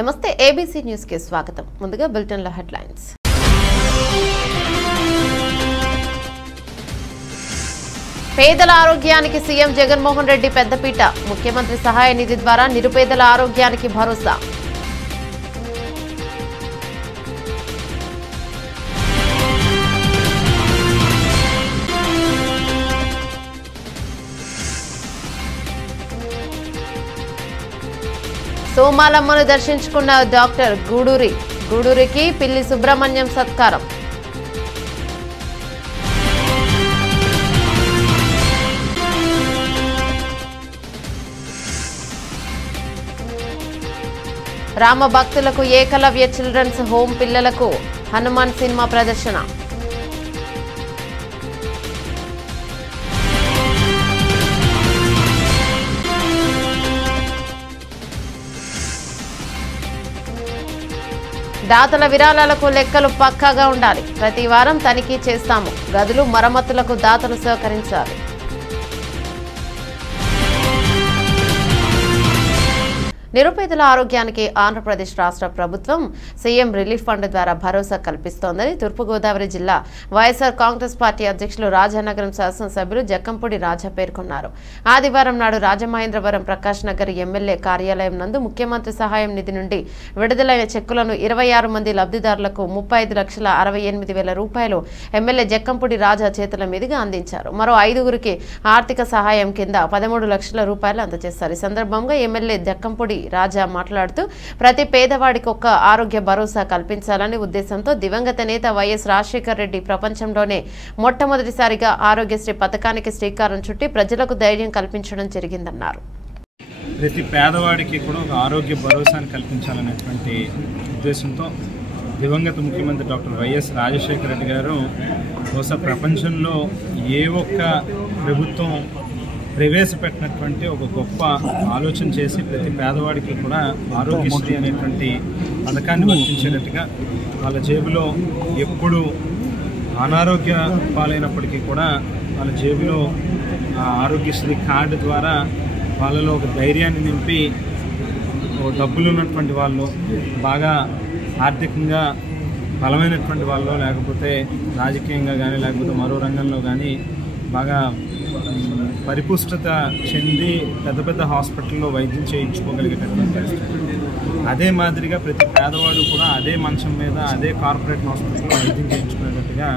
నమస్తే ABC news కి స్వాగతం. ముందుగా బులెటిన్ లో హెడ్లైన్స్. పేదల ఆరోగ్యానికి సీఎం జగన్మోహన్ రెడ్డి పెద్దపీట. ముఖ్యమంత్రి సహాయ నిధి ద్వారా నిరుపేదల ఆరోగ్యానికి భరోసా. సోమాలమ్మను దర్శించుకున్న డాక్టర్ గూడూరికి పిల్లి సుబ్రహ్మణ్యం సత్కారం. రామ భక్తులకు ఏకలవ్య చిల్డ్రన్స్ హోమ్ పిల్లలకు హనుమాన్ సినిమా ప్రదర్శన. దాతల విరాళాలకు లెక్కలు పక్కాగా ఉండాలి. ప్రతి వారం తనిఖీ చేస్తాము. గదులు మరమ్మతులకు దాతలు సహకరించాలి. నిరుపేదల ఆరోగ్యానికి ఆంధ్రప్రదేశ్ రాష్ట్ర ప్రభుత్వం సీఎం రిలీఫ్ ఫండ్ ద్వారా భరోసా కల్పిస్తోందని తూర్పుగోదావరి జిల్లా వైఎస్ఆర్ కాంగ్రెస్ పార్టీ అధ్యక్షులు రాజానగరం శాసనసభ్యులు జక్కంపూడి రాజా పేర్కొన్నారు. ఆదివారం నాడు రాజమహేంద్రవరం ప్రకాష్ నగర్ ఎమ్మెల్యే కార్యాలయం నందు ముఖ్యమంత్రి సహాయం నిధి నుండి విడుదలైన చెక్కులను 26 మంది లబ్ధిదారులకు 35,68,000 రూపాయలు ఎమ్మెల్యే జక్కంపూడి రాజా చేతుల మీదుగా అందించారు. మరో 5గురికి ఆర్థిక సహాయం కింద 13 లక్షల రూపాయలు అందజేశారు. ఈ సందర్భంగా ఎమ్మెల్యే జక్కంపూడి రాజా మాట్లాడుతూ ప్రతి పేదవాడికి ఒక్క ఆరోగ్య భరోసా కల్పించాలనే ఉద్దేశంతో దివంగత నేత వైఎస్ రాజశేఖర్ రెడ్డి ప్రపంచంలోనే మొట్టమొదటిసారిగా ఆరోగ్యశ్రీ పథకానికి శ్రీకారం చుట్టి ప్రజలకు ధైర్యం కల్పించడం జరిగిందన్నారు. ప్రతి పేదవాడికి కూడా ఒక ఆరోగ్య భరోసాను కల్పించాలనేటువంటి ఉద్దేశంతో దివంగత ముఖ్యమంత్రి డాక్టర్ వైఎస్ రాజశేఖర రెడ్డి గారు బహుశా ప్రపంచంలో ఏ ఒక్క ప్రభుత్వం ప్రవేశపెట్టినటువంటి ఒక గొప్ప ఆలోచన చేసి ప్రతి పేదవాడికి కూడా ఆరోగ్యశ్రీ అనేటువంటి పథకాన్ని వర్తించేటట్టుగా వాళ్ళ జేబులో ఎప్పుడు అనారోగ్య పాలైనప్పటికీ కూడా వాళ్ళ జేబులో ఆరోగ్యశ్రీ కార్డు ద్వారా వాళ్ళలో ఒక ధైర్యాన్ని నింపి డబ్బులు ఉన్నటువంటి వాళ్ళు, బాగా ఆర్థికంగా బలమైనటువంటి వాళ్ళు, లేకపోతే రాజకీయంగా కానీ లేకపోతే మరో రంగంలో కానీ బాగా పరిపుష్టత చెంది పెద్ద పెద్ద హాస్పిటల్లో వైద్యం చేయించుకోగలిగేటటువంటి పరిస్థితి. అదే మాదిరిగా ప్రతి పేదవాడు కూడా అదే మంచం మీద అదే కార్పొరేట్ హాస్పిటల్లో వైద్యం చేయించుకునేటట్టుగా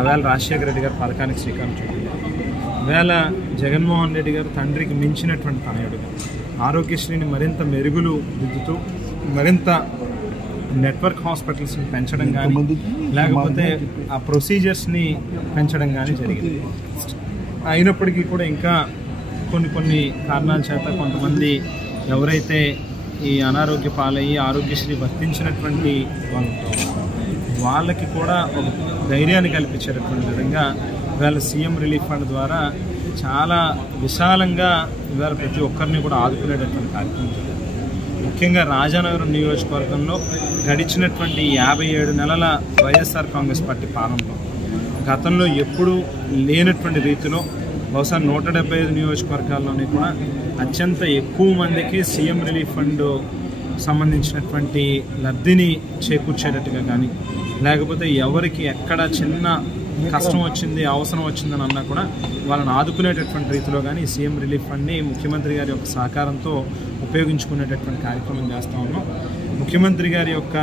అవేళ రాజశేఖర రెడ్డి గారు పథకానికి శ్రీకారం చుట్టారు. వేళ జగన్మోహన్ రెడ్డి గారు తండ్రికి మించినటువంటి తనయుడుగా ఆరోగ్యశ్రీని మరింత మెరుగులు దిద్దుతూ మరింత నెట్వర్క్ హాస్పిటల్స్ని పెంచడం కానీ లేకపోతే ఆ ప్రొసీజర్స్ని పెంచడం కానీ జరిగింది. అయినప్పటికీ కూడా ఇంకా కొన్ని కారణాల చేత కొంతమంది ఎవరైతే ఈ అనారోగ్య పాలయ్యి ఆరోగ్యశ్రీ వర్తించినటువంటి వాళ్ళకి కూడా ఒక ధైర్యాన్ని కల్పించేటటువంటి విధంగా ఇవాళ సీఎం రిలీఫ్ ఫండ్ ద్వారా చాలా విశాలంగా ఇవాళ ప్రతి ఒక్కరిని కూడా ఆదుకునేటటువంటి కార్యక్రమం జరిగింది. ముఖ్యంగా రాజానగరం నియోజకవర్గంలో గడిచినటువంటి 57 నెలల వైఎస్ఆర్ కాంగ్రెస్ పార్టీ పాలనలో గతంలో ఎప్పుడూ లేనటువంటి రీతిలో బహుశా 175 నియోజకవర్గాల్లోనే కూడా అత్యంత ఎక్కువ మందికి సీఎం రిలీఫ్ ఫండ్ సంబంధించినటువంటి లబ్ధిని చేకూర్చేటట్టుగా కానీ లేకపోతే ఎవరికి ఎక్కడ చిన్న కష్టం వచ్చింది అవసరం వచ్చిందని అన్నా కూడా వాళ్ళని ఆదుకునేటటువంటి రీతిలో కానీ సీఎం రిలీఫ్ ఫండ్ని ముఖ్యమంత్రి గారి యొక్క సహకారంతో ఉపయోగించుకునేటటువంటి కార్యక్రమం చేస్తూ ఉన్నాం. ముఖ్యమంత్రి గారి యొక్క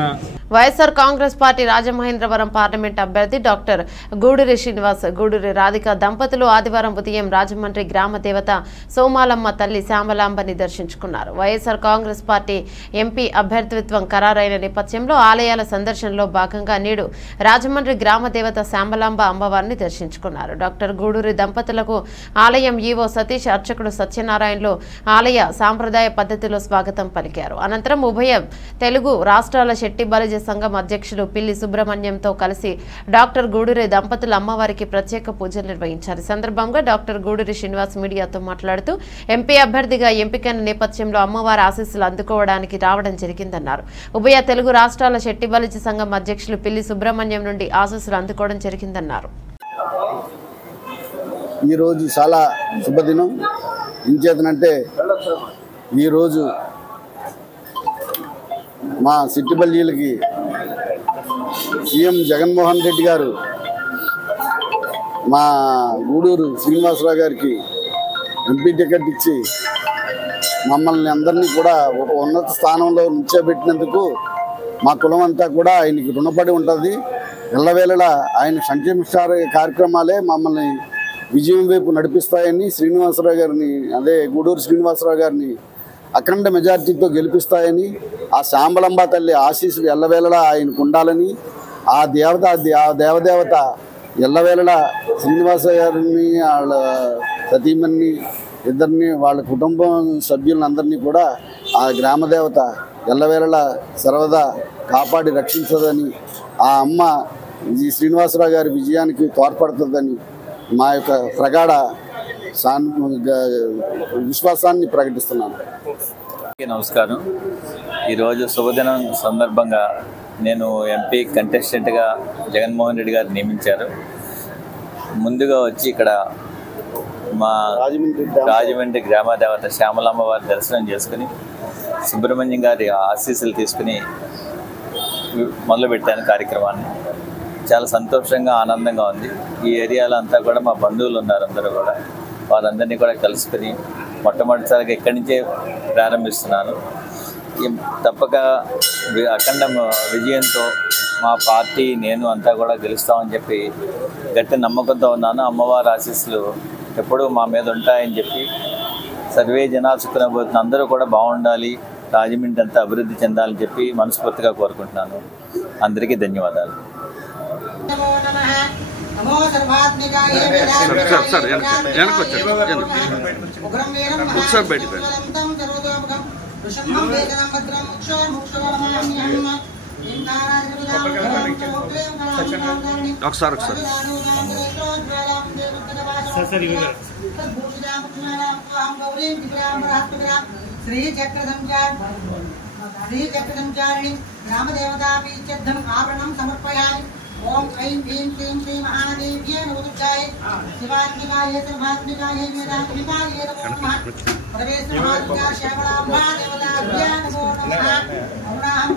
వైఎస్ఆర్ కాంగ్రెస్ పార్టీ రాజమహేంద్రవరం పార్లమెంట్ అభ్యర్థి డాక్టర్ గూడూరి శ్రీనివాస్, గూడూరి రాధిక దంపతులు ఆదివారం ఉదయం రాజమండ్రి గ్రామ దేవత సోమాలమ్మ తల్లి శ్యామలాంబని దర్శించుకున్నారు. వైఎస్ఆర్ కాంగ్రెస్ పార్టీ ఎంపీ అభ్యర్థిత్వం ఖరారైన నేపథ్యంలో ఆలయాల సందర్శనలో భాగంగా నేడు రాజమండ్రి గ్రామ దేవత శ్యామలాంబ అమ్మవారిని దర్శించుకున్నారు. డాక్టర్ గూడూరి దంపతులకు ఆలయం ఈవో సతీష్, అర్చకుడు సత్యనారాయణలు ఆలయ సాంప్రదాయ పద్ధతిలో స్వాగతం పలికారు. అనంతరం ఉభయ తెలుగు రాష్ట్రాల శెట్టి బలిజ సంఘం అధ్యక్షులు పిల్లి సుబ్రహ్మణ్యంతో కలిసి డాక్టర్ గూడూరి దంపతులు అమ్మవారికి ప్రత్యేక పూజలు నిర్వహించారు. ఈ సందర్భంగా డాక్టర్ గూడూరి శ్రీనివాస్ మీడియాతో మాట్లాడుతూ ఎంపీ అభ్యర్థిగా ఎంపికైన నేపథ్యంలో అమ్మవారి ఆశీస్సులు అందుకోవడానికి రావడం జరిగిందన్నారు. ఉభయ తెలుగు రాష్ట్రాల శెట్టి బలిజ సంఘం అధ్యక్షులు పిల్లి సుబ్రహ్మణ్యం నుండి ఆశీస్సులు అందుకోవడం జరిగిందన్నారు. ఈరోజు చాలా శుభదినం. ఇంచేతనంటే ఈరోజు మా సిట్టిబల్లీలకి సీఎం జగన్మోహన్ రెడ్డి గారు మా గూడూరు శ్రీనివాసరావు గారికి ఎంపీ టికెట్ ఇచ్చి మమ్మల్ని అందరినీ కూడా ఒక ఉన్నత స్థానంలో నిల్చోబెట్టినందుకు మా కులం అంతా కూడా ఆయనకి రుణపడి ఉంటుంది. ఎల్లవేళలా ఆయన సంక్షేమ కార్యక్రమాలే మమ్మల్ని విజయం వైపు నడిపిస్తాయని శ్రీనివాసరావు గారిని గూడూరు శ్రీనివాసరావు గారిని అఖండ మెజార్టీతో గెలిపిస్తాయని ఆ శాంబలంబ తల్లి ఆశీస్సులు ఎల్లవేళలా ఆయనకు ఉండాలని ఆ దేవదేవత ఎల్లవేళలా శ్రీనివాస గారిని వాళ్ళ సతీమణిని ఇద్దరిని వాళ్ళ కుటుంబం సభ్యులందరినీ కూడా ఆ గ్రామదేవత ఎల్లవేళలా సర్వదా కాపాడి రక్షించదని ఆ అమ్మ ఈ శ్రీనివాసరావు గారి విజయానికి తోడ్పడుతుందని మా యొక్క ప్రగాఢ విశ్వాసాన్ని ప్రకటిస్తున్నాను. నమస్కారం. ఈరోజు శుభదినం సందర్భంగా నేను ఎంపీ కంటెస్టెంట్గా జగన్మోహన్ రెడ్డి గారు నియమించారు. ముందుగా వచ్చి ఇక్కడ మా రాజమండ్రి గ్రామదేవత శ్యామలాంబ వారి దర్శనం చేసుకుని సుబ్రహ్మణ్యం గారి ఆశీస్సులు తీసుకుని మొదలుపెట్టాను కార్యక్రమాన్ని. చాలా సంతోషంగా ఆనందంగా ఉంది. ఈ ఏరియాలో అంతా కూడా మా బంధువులు ఉన్నారు, అందరూ కూడా వారందరినీ కూడా కలుసుకుని మొట్టమొదటిసారిగా ఇక్కడి నుంచే ప్రారంభిస్తున్నాను. తప్పక అఖండ విజయంతో మా పార్టీ నేను అంతా కూడా గెలుస్తామని చెప్పి గట్టి నమ్మకంతో ఉన్నాను. అమ్మవారి ఆశీస్సులు ఎప్పుడూ మా మీద ఉంటాయని చెప్పి సర్వే జనాలు సుఖనబోతున్న అందరూ కూడా బాగుండాలి, రాజమండ్రి అంతా అభివృద్ధి చెందాలని చెప్పి మనస్ఫూర్తిగా కోరుకుంటున్నాను. అందరికీ ధన్యవాదాలు. श्रीचक्रसंचारिणी ग्रामदेवतापीत्यर्थम आवरणं समर्पयामि। ओम ऐं ह्रीं श्रीं श्री महादेव्यै नमोदुर्गायै शिवात्मिकायै सर्वात्मिकायै वेदात्मिकायै नमो नमः। प्रवेशमहात्मिका श्यामलाम्बा देवताभ्यै नमो नमः।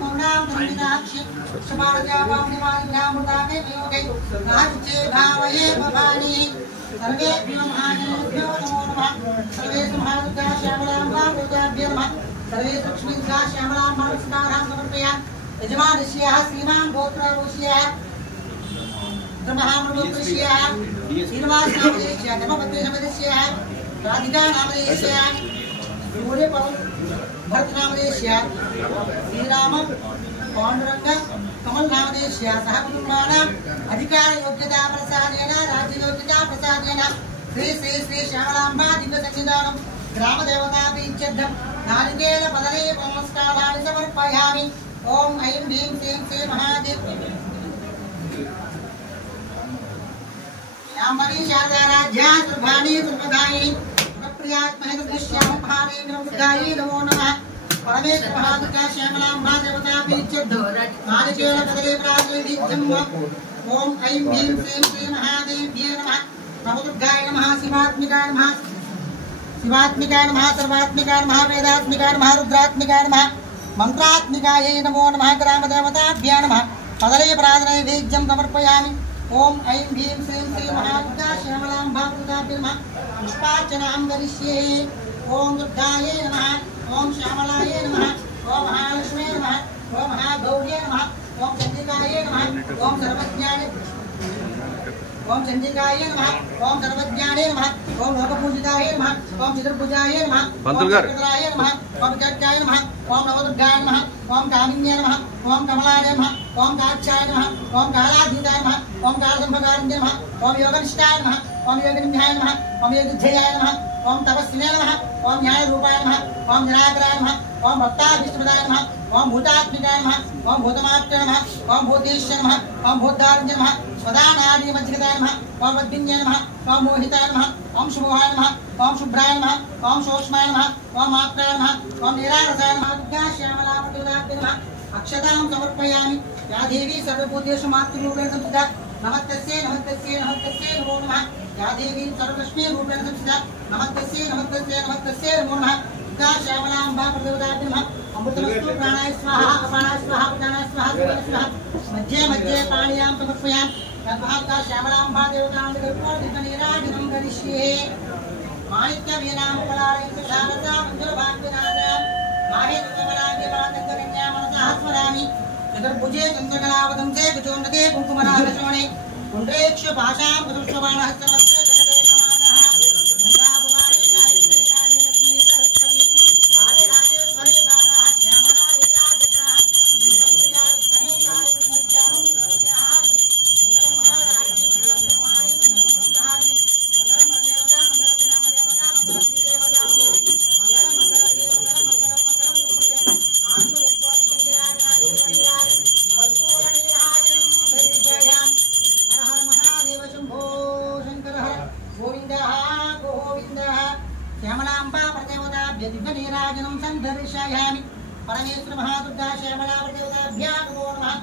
मौनां तन्निनाक्षि समारजापावनिमालिकामृतामे वियोगे नाच्चे भावये भवानी सर्वेभ्यो महादेवेभ्यो नमो नमः। प्रवेशमहात्मिका श्यामलाम्बा देवताभ्यो नमः। सर्वे लक्ष्मीका श्यामलाम्बा नमस्कारान् समर्पयामि। यजमानस्याः श्रीमान् गोत्रवोष्यः ब्रह्महामृतोष्यः श्रीनिवासनामदेश्यः धर्मपत्नीनामदेश्यः राधिकानामदेश्यः भरतनामदेश्यः श्रीराम पाण्डुरङ्ग कमलनामदेश्यः सह कुटुम्बानाम् अधिकारयोग्यता प्रसादेन राज्ययोग्यता प्रसादेन श्री श्री श्री श्यामलाम्बा दिव्यसन्निधानं ग्रामदेवतापीत्यर्थं नारिकेल पदने नमस्काराणि समर्पयामि। ओम ऐं ह्रीं श्रीं श्री महादेव श्यामली शारदाराध्या सुरभानी सुरभदायिनी गुणप्रियात्महेतुश्याम भावे नमोदायी नमो नमः। परमेश्वर महादुर्गा श्यामलाम्बा देवतापीत्यर्थं नारिकेल पदने प्रातिनिध्यम्। ओम ऐं ह्रीं श्रीं श्री महादेव्यै नमः। नवदुर्गाय नमः। शिवात्मिकाय नमः। शिवात्मिकाय नमः। सर्वात्मिकाय नमः। वेदात्मिकाय नमः। रुद्रात्मिकाय नमः। मंत्रात्मिकायै नमो नमः। ग्रामदेवताभ्यो नमः। पदले प्रार्थनैवेद्यं समर्पयामि। ओम ऐं ह्रीं श्रीं श्री महादुर्गा श्यामलाम्बा देवताभ्यो नमः। पुष्पार्चनां करिष्ये। ओम दुर्गायै नमः। ओम श्यामलायै नमः। ओम महालक्ष्म्यै नमः। ओम महागौर्यै नमः। ओम चंडिकायै नमः। ओम सर्वज्ञायै ओम चंडिकायै नमः। ओम सर्वज्ञायै नमः। ओम लोकपूजितायै नमः। ओम चतुर्भुजायै नमः। ओम चक्राय नमः। ओम गड्डाय नमः। ओम नवदुर्गाय नमः। ओम कामिन्याय नमः। ओम कमलाय नमः। ओम काक्षाय नमः। ओम कालाधीताय नमः। ओम कालसंभकारिण्ये नमः। ओम योगनिष्ठाय नमः। ओम योगिन्याय नमः। ओम योगिध्ययाय नमः। ओम तपस्विने नमः। ओम न्यायरूपाय नमः। ओम जनाग्राय नमः। ओम भक्ताभीष्टप्रदाय नमः। ओम भूतात्मिकाय नमः। ओम भूतमात्रे नमः। ओम भूतेश्वर नमः। ओम भूतधारण्ये नमः। स्वदानादिमज्जिगताय नमः। ओम वद्भिन्ये नमः। ओम मोहिताय नमः। ओम शुभोहाय नमः। ओम शुभ्राय नमः। ओम शोष्माय नमः। ओम मात्राय नमः। ओम नीरारसाय नमः। दुर्गा श्यामलाम्बादेवताभ्यो नमः। अक्षतां समर्पयामि। या देवी सर्वभूतेषु मातृरूपेण संस्थिता नमस्तस्यै नमस्तस्यै नमस्तस्यै नमो नमः। या देवी सर्वलक्ष्मीरूपेण संस्थिता नमस्तस्यै नमस्तस्यै नमस्तस्यै नमो नमः। दुर्गा श्यामलाम्बादेवताभ्यो नमः। अमृतमस्तु प्राणाय स्वाहा अपानाय स्वाहा उदानाय स्वाहा स्वाहा मध्ये मध्ये पाणियां समर्पयामि तद्भागा श्यामलांबा देवतां दीपनीराजनं करिष्ये माणिक्यवीणां कलालयं शारदा मञ्जुलभाग्यनादां माहेन्द्रकलादिवादकरण्या मनसा स्मरामि चतुर्भुजे चन्द्रकलावदन्ते कुचोन्नते कुङ्कुमरागशोणे कुण्ड्रेक्ष पाशां पुष्पबाणहस्तमस्ते जगते समानः गङ्गाभवानी गायत्री काली लक्ष्मी सरस्वती काले राजेश्वरी बालाः श्यामला एकादशाः सुप्रिया विद्महे कालीमुख्याः सुप्रियाः मंगलम महाराज्ञी महारानी मंगलम देवता मंगलम नाम देवता मंगलम देवता मंगलम मंगल देवता मंगलम आत्म उपवास परिवार परिपूर्ण निराजन परिजयाम हर हर महादेव शंभो शंकर गोविंद गोविंद श्यामलांबा प्रदेवताभ्य दिव्यनीराजनं संदर्शयामि परमेश्वर महादुर्गा श्यामला प्रदेवताभ्यां नमो नमः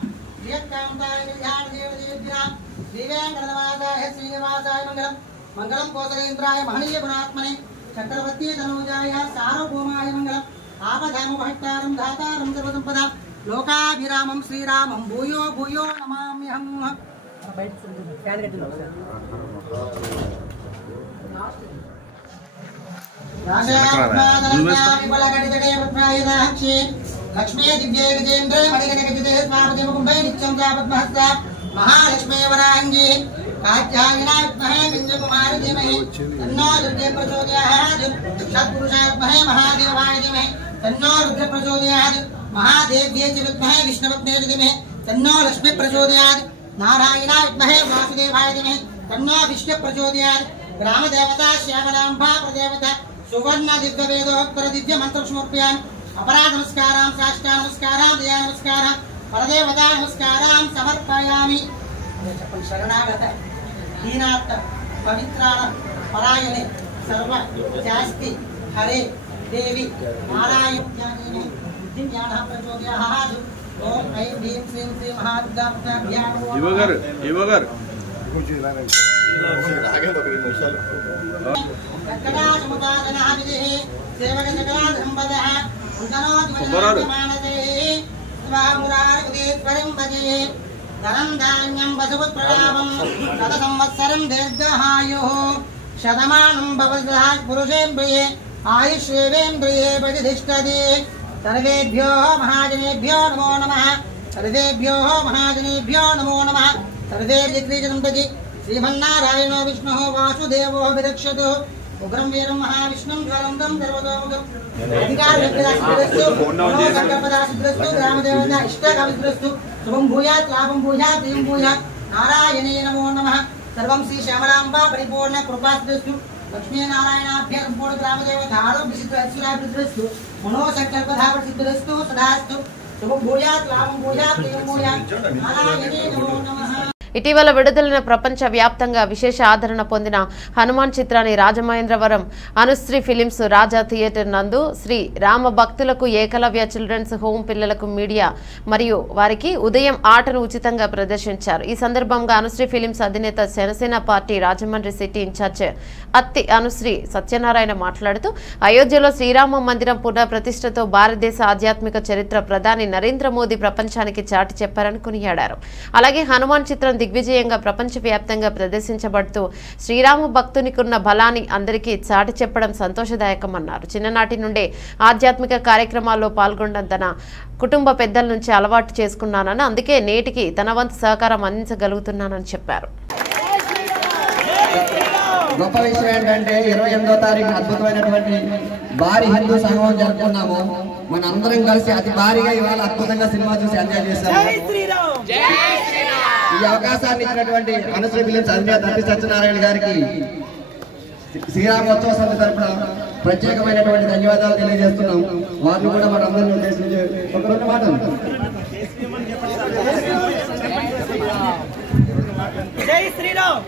श्रीकान्ताय ध्यानदेवदेव्यां श्रीवेंकटनाथाय श्रीनिवासाय मंगलम मंगलम कौसलेन्द्राय महनीय गुणात्मने चक्रवर्ती तनूजाय सार्वभौमाय मंगलम आपदामोपहट्टारं धातारं सर्वसंपदां लोकाभिरामं श्रीरामं भूयो भूयो नमाम्यहम् लक्ष्मी दिव्ये गजेन्द्रे मणिगणगजिते स्वापति मुकुम्भे नित्यं च पद्महस्ता महालक्ष्मी वरांगी कात्यायना विद्महे विंध्यकुमारी धीमहि तन्नो दुर्गे प्रचोदयात् सत्पुरुषाय विद्महे महादेवाय धीमहि तन्नो रुद्र प्रचोदयात् महादेव्यै च विद्महे विष्णुपत्न्यै धीमहि तन्नो लक्ष्मी प्रचोदयात् नारायणाय विद्महे वासुदेवाय धीमहि तन्नो विष्णु प्रचोदयात् ग्रामदेवता श्यामलांबा प्रदेवता सुवर्ण दिव्य वेदोत्तर दिव्य मंत्र समर्पयामि अपराध नमस्कारां साष्टा नमस्कारां दया नमस्कारां परदेवता नमस्कारां समर्पयामि शरणागत दीनार्थ पवित्राण परायणे सर्व शास्ति हरे देवी नारायण ज्ञानिने बुद्धि ज्ञान प्रचोदयात् ओम ऐं ह्रीं श्रीं श्री महादुर्गा प्रभ्यां इवगर कटकासमुपादनाभिः सेवकसकलाधम्बदः उन्दनोद्वयमानते स्वामुरारुदेश्वरं भजे धनं धान्यं वसुपुत्रलाभं शतसंवत्सरं दीर्घायुः शतमानं भवतः पुरुषेन्द्रिये आयुष्येवेन्द्रिये प्रतिष्ठति सर्वेभ्यो महाजनेभ्यो नमो नमः सर्वेभ्यो महाजनेभ्यो नमो नमः सर्वेर्यक्रीजनन्तति श्रीमन्नारायणो विष्णुः वासुदेवो विरक्षतु उग्रं वीरं महाविष्णुं ज्वलन्तं सर्वतोमुखम् अधिकारव्यक्तिदासिद्रस्तु मनोसङ्कल्पदासिद्रस्तु ग्रामदेवता इष्टकामिद्रस्तु शुभं भूयात् लाभं भूयात् प्रियं भूयात् नारायणे नमो नमः सर्वं श्री श्यामलांबा परिपूर्ण कृपासिद्रस्तु लक्ष्मीनारायणाभ्यः सम्पूर्ण ग्रामदेवता आरोग्यसिद्धिरस्तु मनोसङ्कल्पधावसिद्धिरस्तु सदास्तु शुभं भूयात् लाभं भूयात् प्रियं भूयात् नारायणे नमो नमः। ఇటీవల విడుదలైన ప్రపంచ వ్యాప్తంగా విశేష ఆదరణ పొందిన హనుమాన్ చిత్రాన్ని రాజమహేంద్రవరం అనుశ్రీ ఫిలిమ్స్ రాజా థియేటర్ నందు శ్రీ రామ భక్తులకు ఏకలవ్య చిల్డ్రన్స్ హోమ్ పిల్లలకు మీడియా మరియు వారికి ఉదయం ఆటను ఉచితంగా ప్రదర్శించారు. ఈ సందర్భంగా అనుశ్రీ ఫిలిమ్స్ అధినేత జనసేన పార్టీ రాజమండ్రి సిటీ ఇన్ఛార్జ్ అత్తి అనుశ్రీ సత్యనారాయణ మాట్లాడుతూ అయోధ్యలో శ్రీరామ మందిరం పునఃప్రతిష్టతో భారతదేశ ఆధ్యాత్మిక చరిత్ర ప్రధాని నరేంద్ర మోదీ ప్రపంచానికి చాటి చెప్పారని కొనియాడారు. అలాగే హనుమాన్ చిత్రం దిగ్విజయంగా ప్రపంచవ్యాప్తంగా ప్రదర్శించబడుతూ శ్రీరామ భక్తునికున్న బలాన్ని అందరికీ చాటి చెప్పడం సంతోషదాయకమన్నారు. చిన్ననాటి నుండే ఆధ్యాత్మిక కార్యక్రమాల్లో పాల్గొనడం తన కుటుంబ పెద్దల నుంచి అలవాటు చేసుకున్నానని, అందుకే నేటికి తన వంతు సహకారం అందించగలుగుతున్నానని చెప్పారు. గొప్ప విషయం ఏంటంటే 28వ తారీఖు అద్భుతమైనటువంటి భారీ హిందూ సంగమం జరుపుకున్నాము. మన అందరం కలిసి అతి భారీగా ఇవాళ అద్భుతంగా సినిమా చూసి ఎంజాయ్ చేశాము. ఈ అవకాశాన్ని ఇచ్చినటువంటి అనుశ్రీ ఫిలిమ్స్ అధినేత అత్తి సత్యనారాయణ గారికి శ్రీరామోత్సవ సమితి తరపున ప్రత్యేకమైనటువంటి ధన్యవాదాలు తెలియజేస్తున్నాం. వారిని కూడా మన అందరినీ ఉద్దేశించి ఒక రెండు మాటలు. జై శ్రీరామ్.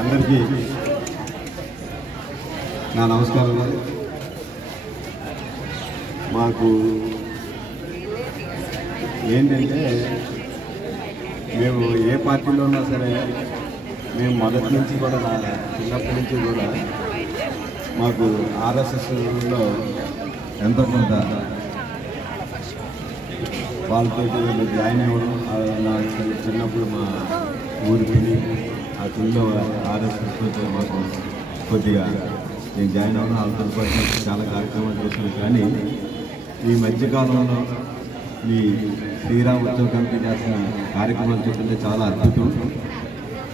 అందరికీ నా నమస్కారాలు. మాకు ఏంటంటే మేము ఏ పార్టీలో ఉన్నా సరే మేము మొదటి నుంచి కూడా చిన్నప్పటి నుంచి కూడా మాకు ఆర్ఎస్ఎస్లో ఎంతో కొంత వాళ్ళతో జాయిన్ అవ్వడం చిన్నప్పుడు మా ఊరి పిల్లి ఆ పిల్లిలో ఆర్ఎస్ఎస్తో మాకు కొద్దిగా నేను జాయిన్ అవ్వడం వాళ్ళతో పాటు చాలా కార్యక్రమాలు చేశాను. కానీ ఈ మధ్యకాలంలో ఈ శ్రీరామ్ ఉత్సవ కమిటీ చేసిన కార్యక్రమాలు చూస్తుంటే చాలా అద్భుతం.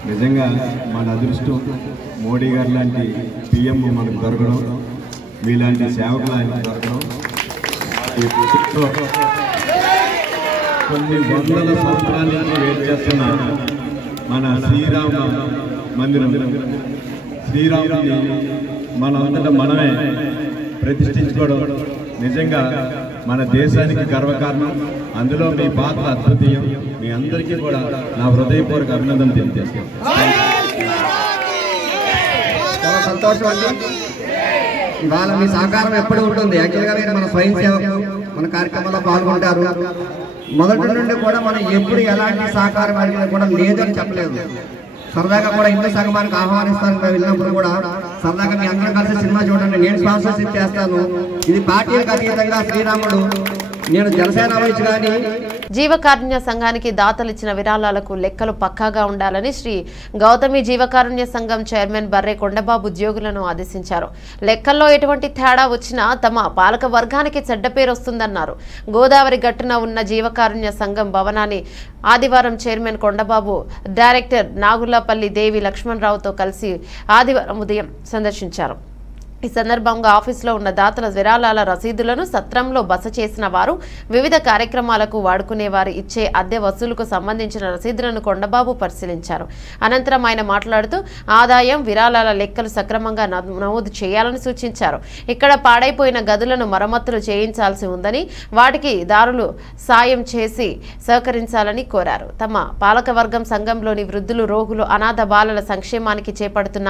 నిజంగా మన అదృష్టం మోడీ గారు లాంటి పిఎం మనకు దొరకడం, మీలాంటి సేవకులు ఆయనకు దొరకడం. కొన్ని వందల సంవత్సరాల నుంచి వెయిట్ చేస్తున్న మన శ్రీరామ మందిరం, శ్రీరాముని మనంతటా మనమే ప్రతిష్ఠించుకోవడం నిజంగా మన దేశానికి గర్వకారణం. అందులో మీ పాత్ర అద్భుతీయం. మీ అందరికీ కూడా నా హృదయపూర్వక అభినందనలు తెలియజేస్తాను. చాలా సంతోషం అండి. ఇవాళ మీ సహకారం ఎప్పుడు ఉంటుంది. యాక్చువల్గా మీరు మన స్వయం సేవకు మన కార్యక్రమంలో పాల్గొంటారు. మొదటి నుండి కూడా మనం ఎప్పుడు ఎలాంటి సహకారం అడిగినా కూడా లేదని చెప్పలేదు. సరదాగా కూడా హిందూ సంఘానికి ఆహ్వానిస్తాను వెళ్ళినప్పుడు కూడా సరదాగా మీ అందరం కలిసి సినిమా చూడండి, నేను స్పాన్సర్షిప్ చేస్తాను. ఇది పార్టీలకు అతీతంగా శ్రీరాముడు, నేను జనసేన వైపు కానీ జీవకారుణ్య సంఘానికి దాతలిచ్చిన విరాళాలకు లెక్కలు పక్కాగా ఉండాలని శ్రీ గౌతమి జీవకారుణ్య సంఘం చైర్మన్ బర్రె కొండబాబు ఉద్యోగులను ఆదేశించారు. లెక్కల్లో ఎటువంటి తేడా వచ్చినా తమ పాలక వర్గానికి చెడ్డ పేరు వస్తుందన్నారు. గోదావరి గట్టున ఉన్న జీవకారుణ్య సంఘం భవనాన్ని ఆదివారం చైర్మన్ కొండబాబు డైరెక్టర్ నాగులపల్లి దేవి లక్ష్మణరావుతో కలిసి ఆదివారం ఉదయం సందర్శించారు. ఈ సందర్భంగా ఆఫీసులో ఉన్న దాతల విరాళాల రసీదులను సత్రంలో బస చేసిన వారు వివిధ కార్యక్రమాలకు వాడుకునే వారు ఇచ్చే అద్దె వసూలుకు సంబంధించిన రసీదులను కొండబాబు పరిశీలించారు. అనంతరం ఆయన మాట్లాడుతూ ఆదాయం విరాళాల లెక్కలు సక్రమంగా నమోదు చేయాలని సూచించారు. ఇక్కడ పాడైపోయిన గదులను మరమ్మతులు చేయించాల్సి ఉందని, వాటికి దారులు సాయం చేసి సహకరించాలని కోరారు. తమ పాలకవర్గం సంఘంలోని వృద్ధులు, రోగులు, అనాథ బాలల సంక్షేమానికి చేపడుతున్న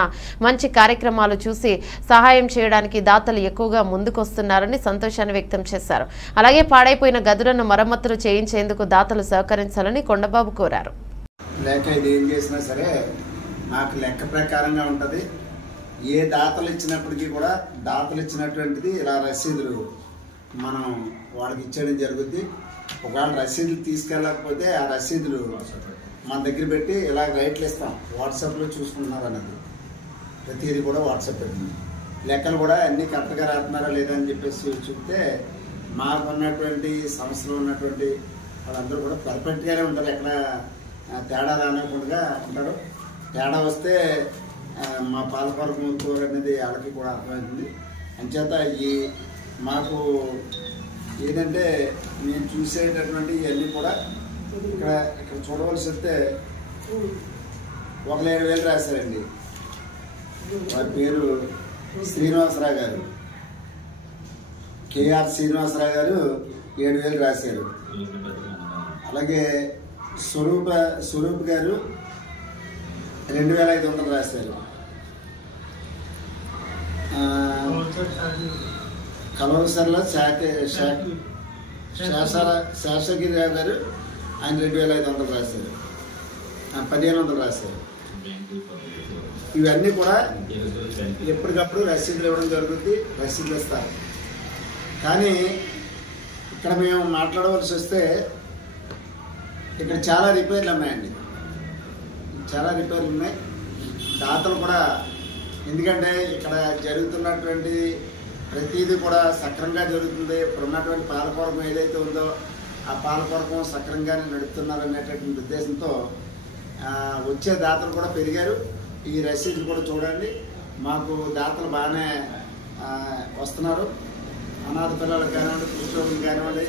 మంచి కార్యక్రమాలు చూసి సహాయం చేయడానికి దాతలు ఎక్కువగా ముందుకొస్తున్నారని సంతోషాన్ని వ్యక్తం చేశారు. అలాగే పాడైపోయిన గదులను మరమ్మతులు చేయించేందుకు దాతలు సహకరించాలని కొండబాబు కోరారు. లేక ఇది ఏం చేసినా సరే నాకు లెక్క ప్రకారంగా ఉంటుంది. ఏ దాతలు ఇచ్చినప్పటికీ కూడా దాతలు ఇచ్చినటువంటిది ఇలా రసీదులు మనం వాళ్ళకి ఇచ్చేయడం జరుగుద్ది. ఒకవేళ రసీదులు తీసుకెళ్ళకపోతే ఆ రసీదులు మన దగ్గర పెట్టి ఇలా రైట్లు ఇస్తాం. వాట్సాప్లో చూసుకుంటున్నారు అన్నది ప్రతిదీ కూడా వాట్సాప్ పెట్టింది. లెక్కలు కూడా అన్ని కరెక్ట్గా రాస్తున్నారా లేదా అని చెప్పేసి చూస్తే మాకు ఉన్నటువంటి సంస్థలో ఉన్నటువంటి వాళ్ళందరూ కూడా పర్ఫెక్ట్గానే ఉంటారు. ఎక్కడ తేడా రానివ్వకుండా ఉంటారు. తేడా వస్తే మా పాలకవర్గం కూర అనేది వాళ్ళకి కూడా అర్థమవుతుంది. అంచేత ఈ మాకు ఏంటంటే నేను చూసేటటువంటి ఇవన్నీ కూడా ఇక్కడ చూడవలసి వస్తే 1,7,000 రాశారండి. వారి పేరు శ్రీనివాసరావు గారు, కేఆర్ శ్రీనివాసరావు గారు 7,000 రాశారు. అలాగే స్వరూప్ గారు 2,500 రాశారు. కలవసర్ల శాసగిరి గారు ఆయన 2,500 రాశారు. 1,500 రాశారు. ఇవన్నీ కూడా ఎప్పటికప్పుడు రసీదులు ఇవ్వడం జరుగుతుంది. రసీదులు ఇస్తారు. కానీ ఇక్కడ మేము మాట్లాడవలసి వస్తే ఇక్కడ చాలా రిపేర్లు ఉన్నాయండి. చాలా రిపేర్లు ఉన్నాయి. దాతలు కూడా, ఎందుకంటే ఇక్కడ జరుగుతున్నటువంటి ప్రతిదీ కూడా సక్రమంగా జరుగుతుంది. ఇప్పుడు ఉన్నటువంటి పాలకవర్గం ఏదైతే ఉందో ఆ పాలకవర్గం సక్రమంగానే నడుపుతున్నారనేటటువంటి ఉద్దేశంతో వచ్చే దాతలు కూడా పెరిగారు. ఈ రసీదులు కూడా చూడండి, మాకు దాతలు బాగానే వస్తున్నారు. అనాథ పిల్లలకు కానివ్వండి, కృష్ణులకు కానివ్వండి,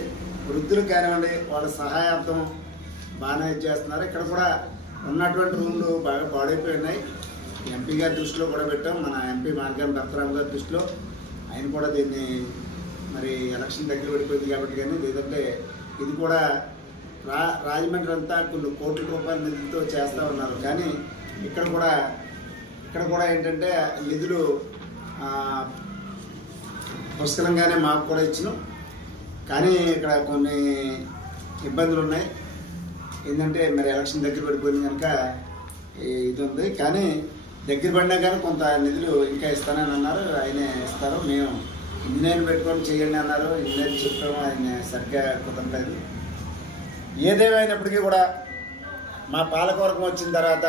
వృద్ధులకు కానివ్వండి, వాళ్ళ సహాయార్థం బాగానే చేస్తున్నారు. ఇక్కడ కూడా ఉన్నటువంటి రూమ్లు బాగా పాడైపోయి ఉన్నాయి. ఎంపీ గారి దృష్టిలో కూడా పెట్టాం. మన ఎంపీ మార్గాన్ భర్తరామ్ గారి దృష్టిలో ఆయన కూడా దీన్ని మరి ఎలక్షన్ దగ్గర పడిపోయింది కాబట్టి, కానీ లేదంటే ఇది కూడా రాజమండ్రి అంతా కొన్ని కోట్ల రూపాయల నిధులతో చేస్తూ ఉన్నారు. కానీ ఇక్కడ కూడా ఏంటంటే నిధులు పుష్కలంగానే మాకు కూడా ఇచ్చినాం. కానీ ఇక్కడ కొన్ని ఇబ్బందులు ఉన్నాయి. ఏంటంటే మరి ఎలక్షన్ దగ్గర పడిపోయింది కనుక ఇది ఉంది. కానీ దగ్గర పడినా కానీ కొంత నిధులు ఇంకా ఇస్తానని అన్నారు. ఆయనే ఇస్తారు. మేము ఇంజనీర్ పెట్టుకొని చేయండి అన్నారు. ఇంజనీర్ చెప్పాము, ఆయన సరిగ్గా కుదరలేదు. ఏదేమైనప్పటికీ కూడా మా పాలకవర్గం వచ్చిన తర్వాత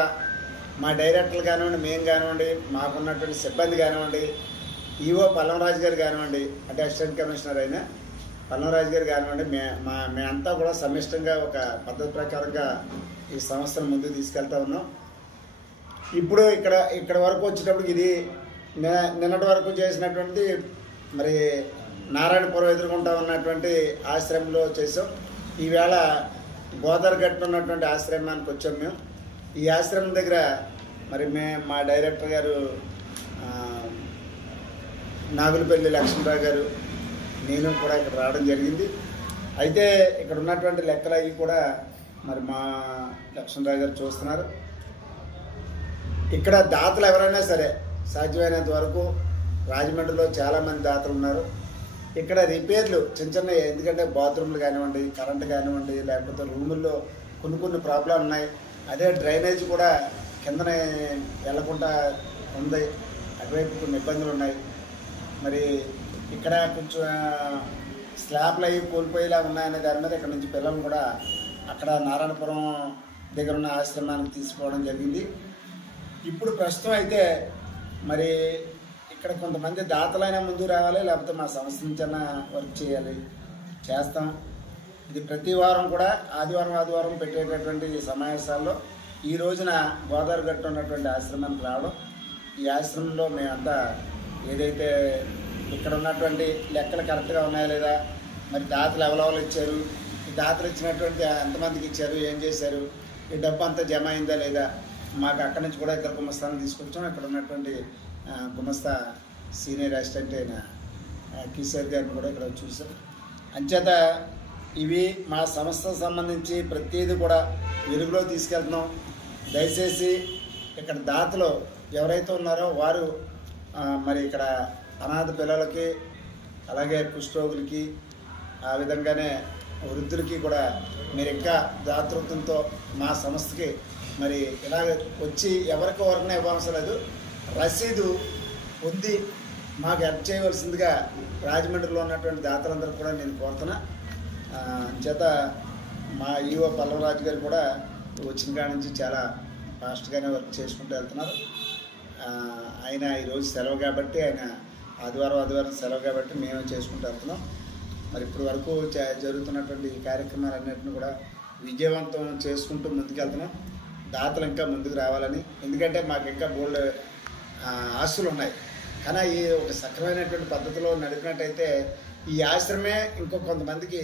మా డైరెక్టర్లు కానివ్వండి, మేము కానివ్వండి, మాకున్నటువంటి సిబ్బంది కానివ్వండి, ఈవో పల్లంరాజు గారు కానివ్వండి, అంటే అసిస్టెంట్ కమిషనర్ అయిన పల్లంరాజు గారు కానివ్వండి, మేమంతా కూడా సమిష్టంగా ఒక పద్ధతి ప్రకారంగా ఈ సంస్థను ముందుకు తీసుకెళ్తా ఉన్నాం. ఇప్పుడు ఇక్కడ వరకు వచ్చేటప్పటికి ఇది నిన్నటి వరకు చేసినటువంటి మరి నారాయణపురం ఎదుర్కొంటా ఉన్నటువంటి ఆశ్రమంలో చేసాం. ఈవేళ గోదావరి గట్టు ఉన్నటువంటి ఆశ్రమానికి వచ్చాం మేము. ఈ ఆశ్రమం దగ్గర మరి మా డైరెక్టర్ గారు నాగులపల్లి లక్ష్మణరావు గారు, నేను కూడా ఇక్కడ రావడం జరిగింది. అయితే ఇక్కడ ఉన్నటువంటి లెక్కలు అవి కూడా మరి మా లక్ష్మణరావు గారు చూస్తున్నారు. ఇక్కడ దాతలు ఎవరైనా సరే సాధ్యమైనంత వరకు రాజమండ్రిలో చాలామంది దాతలు ఉన్నారు. ఇక్కడ రిపేర్లు చిన్న ఎందుకంటే బాత్రూమ్లు కానివ్వండి, కరెంటు కానివ్వండి, లేకపోతే రూముల్లో కొన్ని ప్రాబ్లం ఉన్నాయి. అదే డ్రైనేజ్ కూడా కిందనే వెళ్లకుండా ఉంది. అటువైపు కొన్ని ఇబ్బందులు ఉన్నాయి. మరి ఇక్కడ కొంచెం స్లాబ్లు అవి కోల్పోయేలా ఉన్నాయనే దాని మీద ఇక్కడ నుంచి పిల్లలు కూడా అక్కడ నారాయణపురం దగ్గర ఉన్న ఆశ్రమానికి తీసుకోవడం జరిగింది. ఇప్పుడు ప్రస్తుతం అయితే మరి ఇక్కడ కొంతమంది దాతలైనా ముందుకు రావాలి, లేకపోతే మా సంస్థ నుంచైనా వర్క్ చేస్తాం. ఇది ప్రతి వారం కూడా ఆదివారం పెట్టేటటువంటి సమావేశాల్లో ఈ రోజున గోదావరి గట్టు ఉన్నటువంటి ఆశ్రమానికి రావడం, ఈ ఆశ్రమంలో మేమంతా ఏదైతే ఇక్కడ ఉన్నటువంటి లెక్కలు కరెక్ట్గా ఉన్నాయా లేదా, మరి దాతలు ఎవరెవరు ఇచ్చారు, ఈ దాతలు ఇచ్చినటువంటి ఎంతమందికి ఇచ్చారు, ఏం చేశారు, ఈ డబ్బు అంతా జమ అయిందా లేదా, మాకు అక్కడి నుంచి కూడా ఇద్దరు గుమస్తాలను తీసుకొచ్చాం. ఇక్కడ ఉన్నటువంటి గుమస్తా సీనియర్ అసిస్టెంట్ అయిన కిషోర్ గారిని కూడా ఇక్కడ చూసాం. అంచేత ఇవి మా సంస్థకు సంబంధించి ప్రతిదీ కూడా వెలుగులో తీసుకెళ్తున్నాం. దయచేసి ఇక్కడ దాతలు ఎవరైతే ఉన్నారో వారు మరి ఇక్కడ అనాథ పిల్లలకి, అలాగే కుష్ఠరోగులకి, ఆ విధంగానే వృద్ధులకి కూడా మీరు ఇంకా దాతృత్వంతో మా సంస్థకి మరి ఇలాగ వచ్చి ఎవరికి వరకునే ఇవ్వవలసిన లేదు, రసీదు పొంది మాకు హెల్ప్ చేయవలసిందిగా రాజమండ్రిలో ఉన్నటువంటి దాతలందరూ కూడా నేను కోరుతున్నా. చేత మా ఈవో పల్లవరాజు గారు కూడా వచ్చిన కాడి నుంచి చాలా ఫాస్ట్గానే వర్క్ చేసుకుంటూ వెళ్తున్నారు. ఆయన ఈరోజు సెలవు కాబట్టి, ఆయన ఆదివారం సెలవు కాబట్టి మేము చేసుకుంటూ వెళ్తున్నాం. మరి ఇప్పటి వరకు జరుగుతున్నటువంటి కార్యక్రమాలన్నింటినీ కూడా విజయవంతం చేసుకుంటూ ముందుకెళ్తున్నాం. దాతలు ఇంకా ముందుకు రావాలని, ఎందుకంటే మాకు ఇంకా బోల్డ్ ఆస్తులు ఉన్నాయి. కానీ ఈ ఒక సక్రమైనటువంటి పద్ధతిలో నడిపినట్టయితే ఈ ఆశ్రమే ఇంకో కొంతమందికి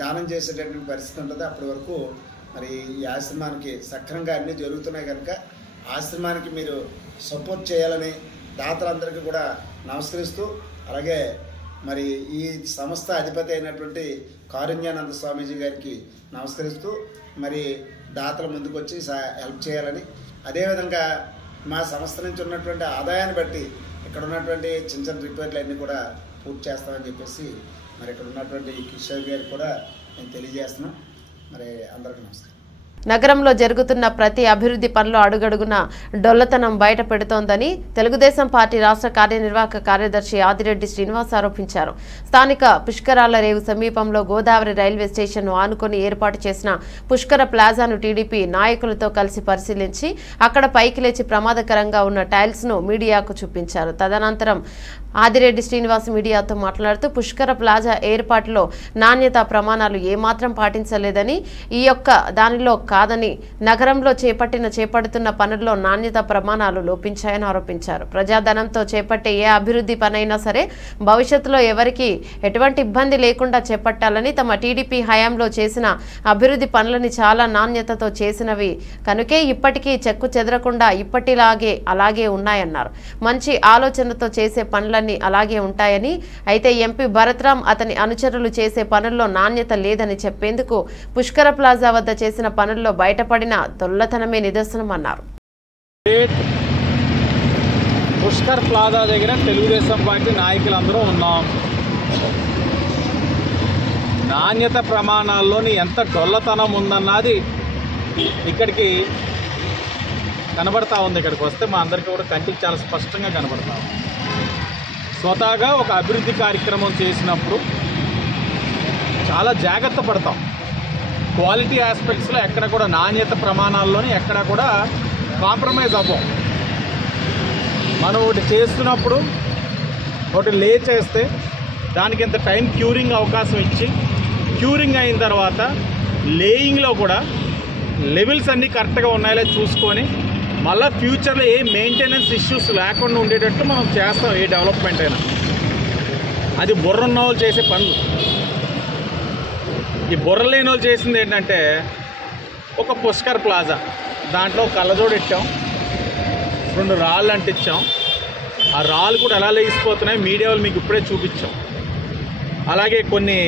దానం చేసేటటువంటి పరిస్థితి ఉంటుంది. అప్పటి వరకు మరి ఈ ఆశ్రమానికి సక్రమంగా అన్నీ జరుగుతున్నాయి కనుక ఆశ్రమానికి మీరు సపోర్ట్ చేయాలని దాతలందరికీ కూడా నమస్కరిస్తూ, అలాగే మరి ఈ సంస్థ అధిపతి అయినటువంటి కారుణ్యానంద స్వామీజీ గారికి నమస్కరిస్తూ మరి దాతల ముందుకు వచ్చి హెల్ప్ చేయాలని, అదేవిధంగా మా సంస్థ నుంచి ఉన్నటువంటి ఆదాయాన్ని బట్టి ఇక్కడ ఉన్నటువంటి చిన్న రిపేర్లు అన్నీ కూడా పూర్తి చేస్తామని చెప్పేసి మరి ఇక్కడ ఉన్నటువంటి కిషోర్ గారికి కూడా నేను తెలియజేస్తున్నాం. మరి అందరికీ నమస్కారం. నగరంలో జరుగుతున్న ప్రతి అభివృద్ధి పనులు అడుగడుగున డొల్లతనం బయట పెడుతోందని తెలుగుదేశం పార్టీ రాష్ట్ర కార్యనిర్వాహక కార్యదర్శి ఆదిరెడ్డి శ్రీనివాస్ ఆరోపించారు. స్థానిక పుష్కరాల రేవు సమీపంలో గోదావరి రైల్వే స్టేషన్ను ఆనుకొని ఏర్పాటు చేసిన పుష్కర ప్లాజాను టీడీపీ నాయకులతో కలిసి పరిశీలించి అక్కడ పైకి లేచి ప్రమాదకరంగా ఉన్న టైల్స్ ను మీడియాకు చూపించారు. తదనంతరం ఆదిరెడ్డి శ్రీనివాస్ మీడియాతో మాట్లాడుతూ పుష్కర ప్లాజా ఏర్పాటులో నాణ్యత ప్రమాణాలు ఏమాత్రం పాటించలేదని, ఈ యొక్క దానిలో కాదని నగరంలో చేపడుతున్న పనుల్లో నాణ్యత ప్రమాణాలు లోపించాయని ఆరోపించారు. ప్రజాధనంతో చేపట్టే ఏ అభివృద్ధి పనైనా సరే భవిష్యత్తులో ఎవరికి ఎటువంటి ఇబ్బంది లేకుండా చేపట్టాలని, తమ టీడీపీ హయాంలో చేసిన అభివృద్ధి పనులని చాలా నాణ్యతతో చేసినవి కనుకే ఇప్పటికీ చెక్కు చెదరకుండా ఇప్పటిలాగే అలాగే ఉన్నాయన్నారు. మంచి ఆలోచనతో చేసే పనులన్నీ అలాగే ఉంటాయని, అయితే ఎంపీ భరత్రామ్ అతని అనుచరులు చేసే పనుల్లో నాణ్యత లేదని చెప్పేందుకు పుష్కర ప్లాజా వద్ద చేసిన పనుల్లో బయటపడిన దొల్లతనమే నిదర్శనం అన్నారు. పుష్కర్ ప్లాజా దగ్గర తెలుగుదేశం పార్టీ నాయకులందరూ ఉన్నాం. నాణ్యత ప్రమాణాల్లోని ఎంత డొల్లతనం ఉందన్నది ఇక్కడికి కనబడతా ఉంది. ఇక్కడికి వస్తే మా అందరికీ కూడా కంటికి చాలా స్పష్టంగా కనబడతా ఉంది. స్వతహాగా ఒక అభివృద్ధి కార్యక్రమం చేసినప్పుడు చాలా జాగ్రత్త పడతాం. క్వాలిటీ ఆస్పెక్ట్స్లో ఎక్కడ కూడా నాణ్యత ప్రమాణాల్లోని ఎక్కడ కూడా కాంప్రమైజ్ అవ్వం. మనం ఒకటి చేస్తున్నప్పుడు ఒకటి లే చేస్తే దానికి ఇంత టైం క్యూరింగ్ అవకాశం ఇచ్చి క్యూరింగ్ అయిన తర్వాత లేయింగ్లో కూడా లెవెల్స్ అన్నీ కరెక్ట్గా ఉన్నాయో చూసుకొని మళ్ళీ ఫ్యూచర్లో ఏ మెయింటెనెన్స్ ఇష్యూస్ లేకుండా ఉండేటట్టు మనం చేస్తాం. ఏ డెవలప్మెంట్ అయినా అది బుర్రన్న వాళ్ళు చేసే పనులు. ఈ బుర్ర లేని వాళ్ళు చేసింది ఏంటంటే ఒక పుష్కర్ ప్లాజా దాంట్లో కళ్ళజోడు ఇచ్చాం, 2 రాళ్ళు అంటించాం. ఆ రాళ్ళు కూడా ఎలా లేచిపోతున్నాయి మీడియా వాళ్ళు మీకు ఇప్పుడే చూపించాం. అలాగే కొన్ని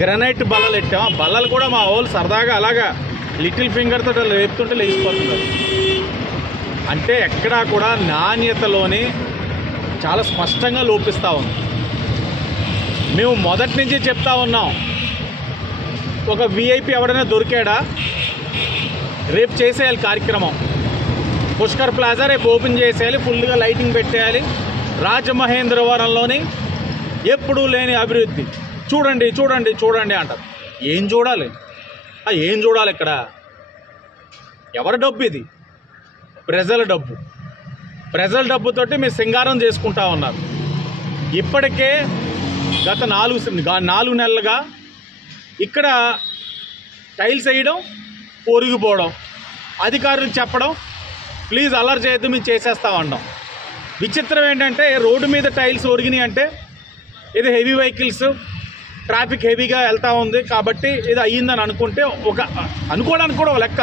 గ్రనైట్ బల్లలు ఇచ్చాం. ఆ బల్లలు కూడా మా వాళ్ళు సరదాగా అలాగా లిటిల్ ఫింగర్తో లేపుతుంటే లేచిపోతున్నారు. అంటే ఎక్కడా కూడా నాణ్యతలోనే చాలా స్పష్టంగా లోపిస్తూ ఉంది. మేము మొదటి నుంచి చెప్తా ఉన్నాం, ఒక విఐపి ఎవడైనా దొరికాడా రేపు చేసేయాలి కార్యక్రమం. పుష్కర్ ప్లాజా రేపు ఓపెన్ చేసేయాలి, ఫుల్గా లైటింగ్ పెట్టేయాలి. రాజమహేంద్రవరంలోని ఎప్పుడూ లేని అభివృద్ధి చూడండి చూడండి చూడండి అంటారు. ఏం చూడాలి? ఏం చూడాలి? ఇక్కడ ఎవరి డబ్బు ఇది? ప్రజల డబ్బు. ప్రజల డబ్బుతోటి మీరు సింగారం చేసుకుంటా ఉన్నారు. ఇప్పటికే గత 4 నెలలుగా ఇక్కడ టైల్స్ వేయడం, ఒరిగిపోవడం, అధికారులు చెప్పడం ప్లీజ్ అలర్ట్ చేయొద్దు మేము చేసేస్తామన్నాం. విచిత్రం ఏంటంటే రోడ్డు మీద టైల్స్ ఒరిగినాయి అంటే ఇది హెవీ వెహికల్స్ ట్రాఫిక్ హెవీగా వెళ్తూ ఉంది కాబట్టి ఇది అయ్యిందని అనుకుంటే అనుకోవడానికి కూడా ఒక లెక్క.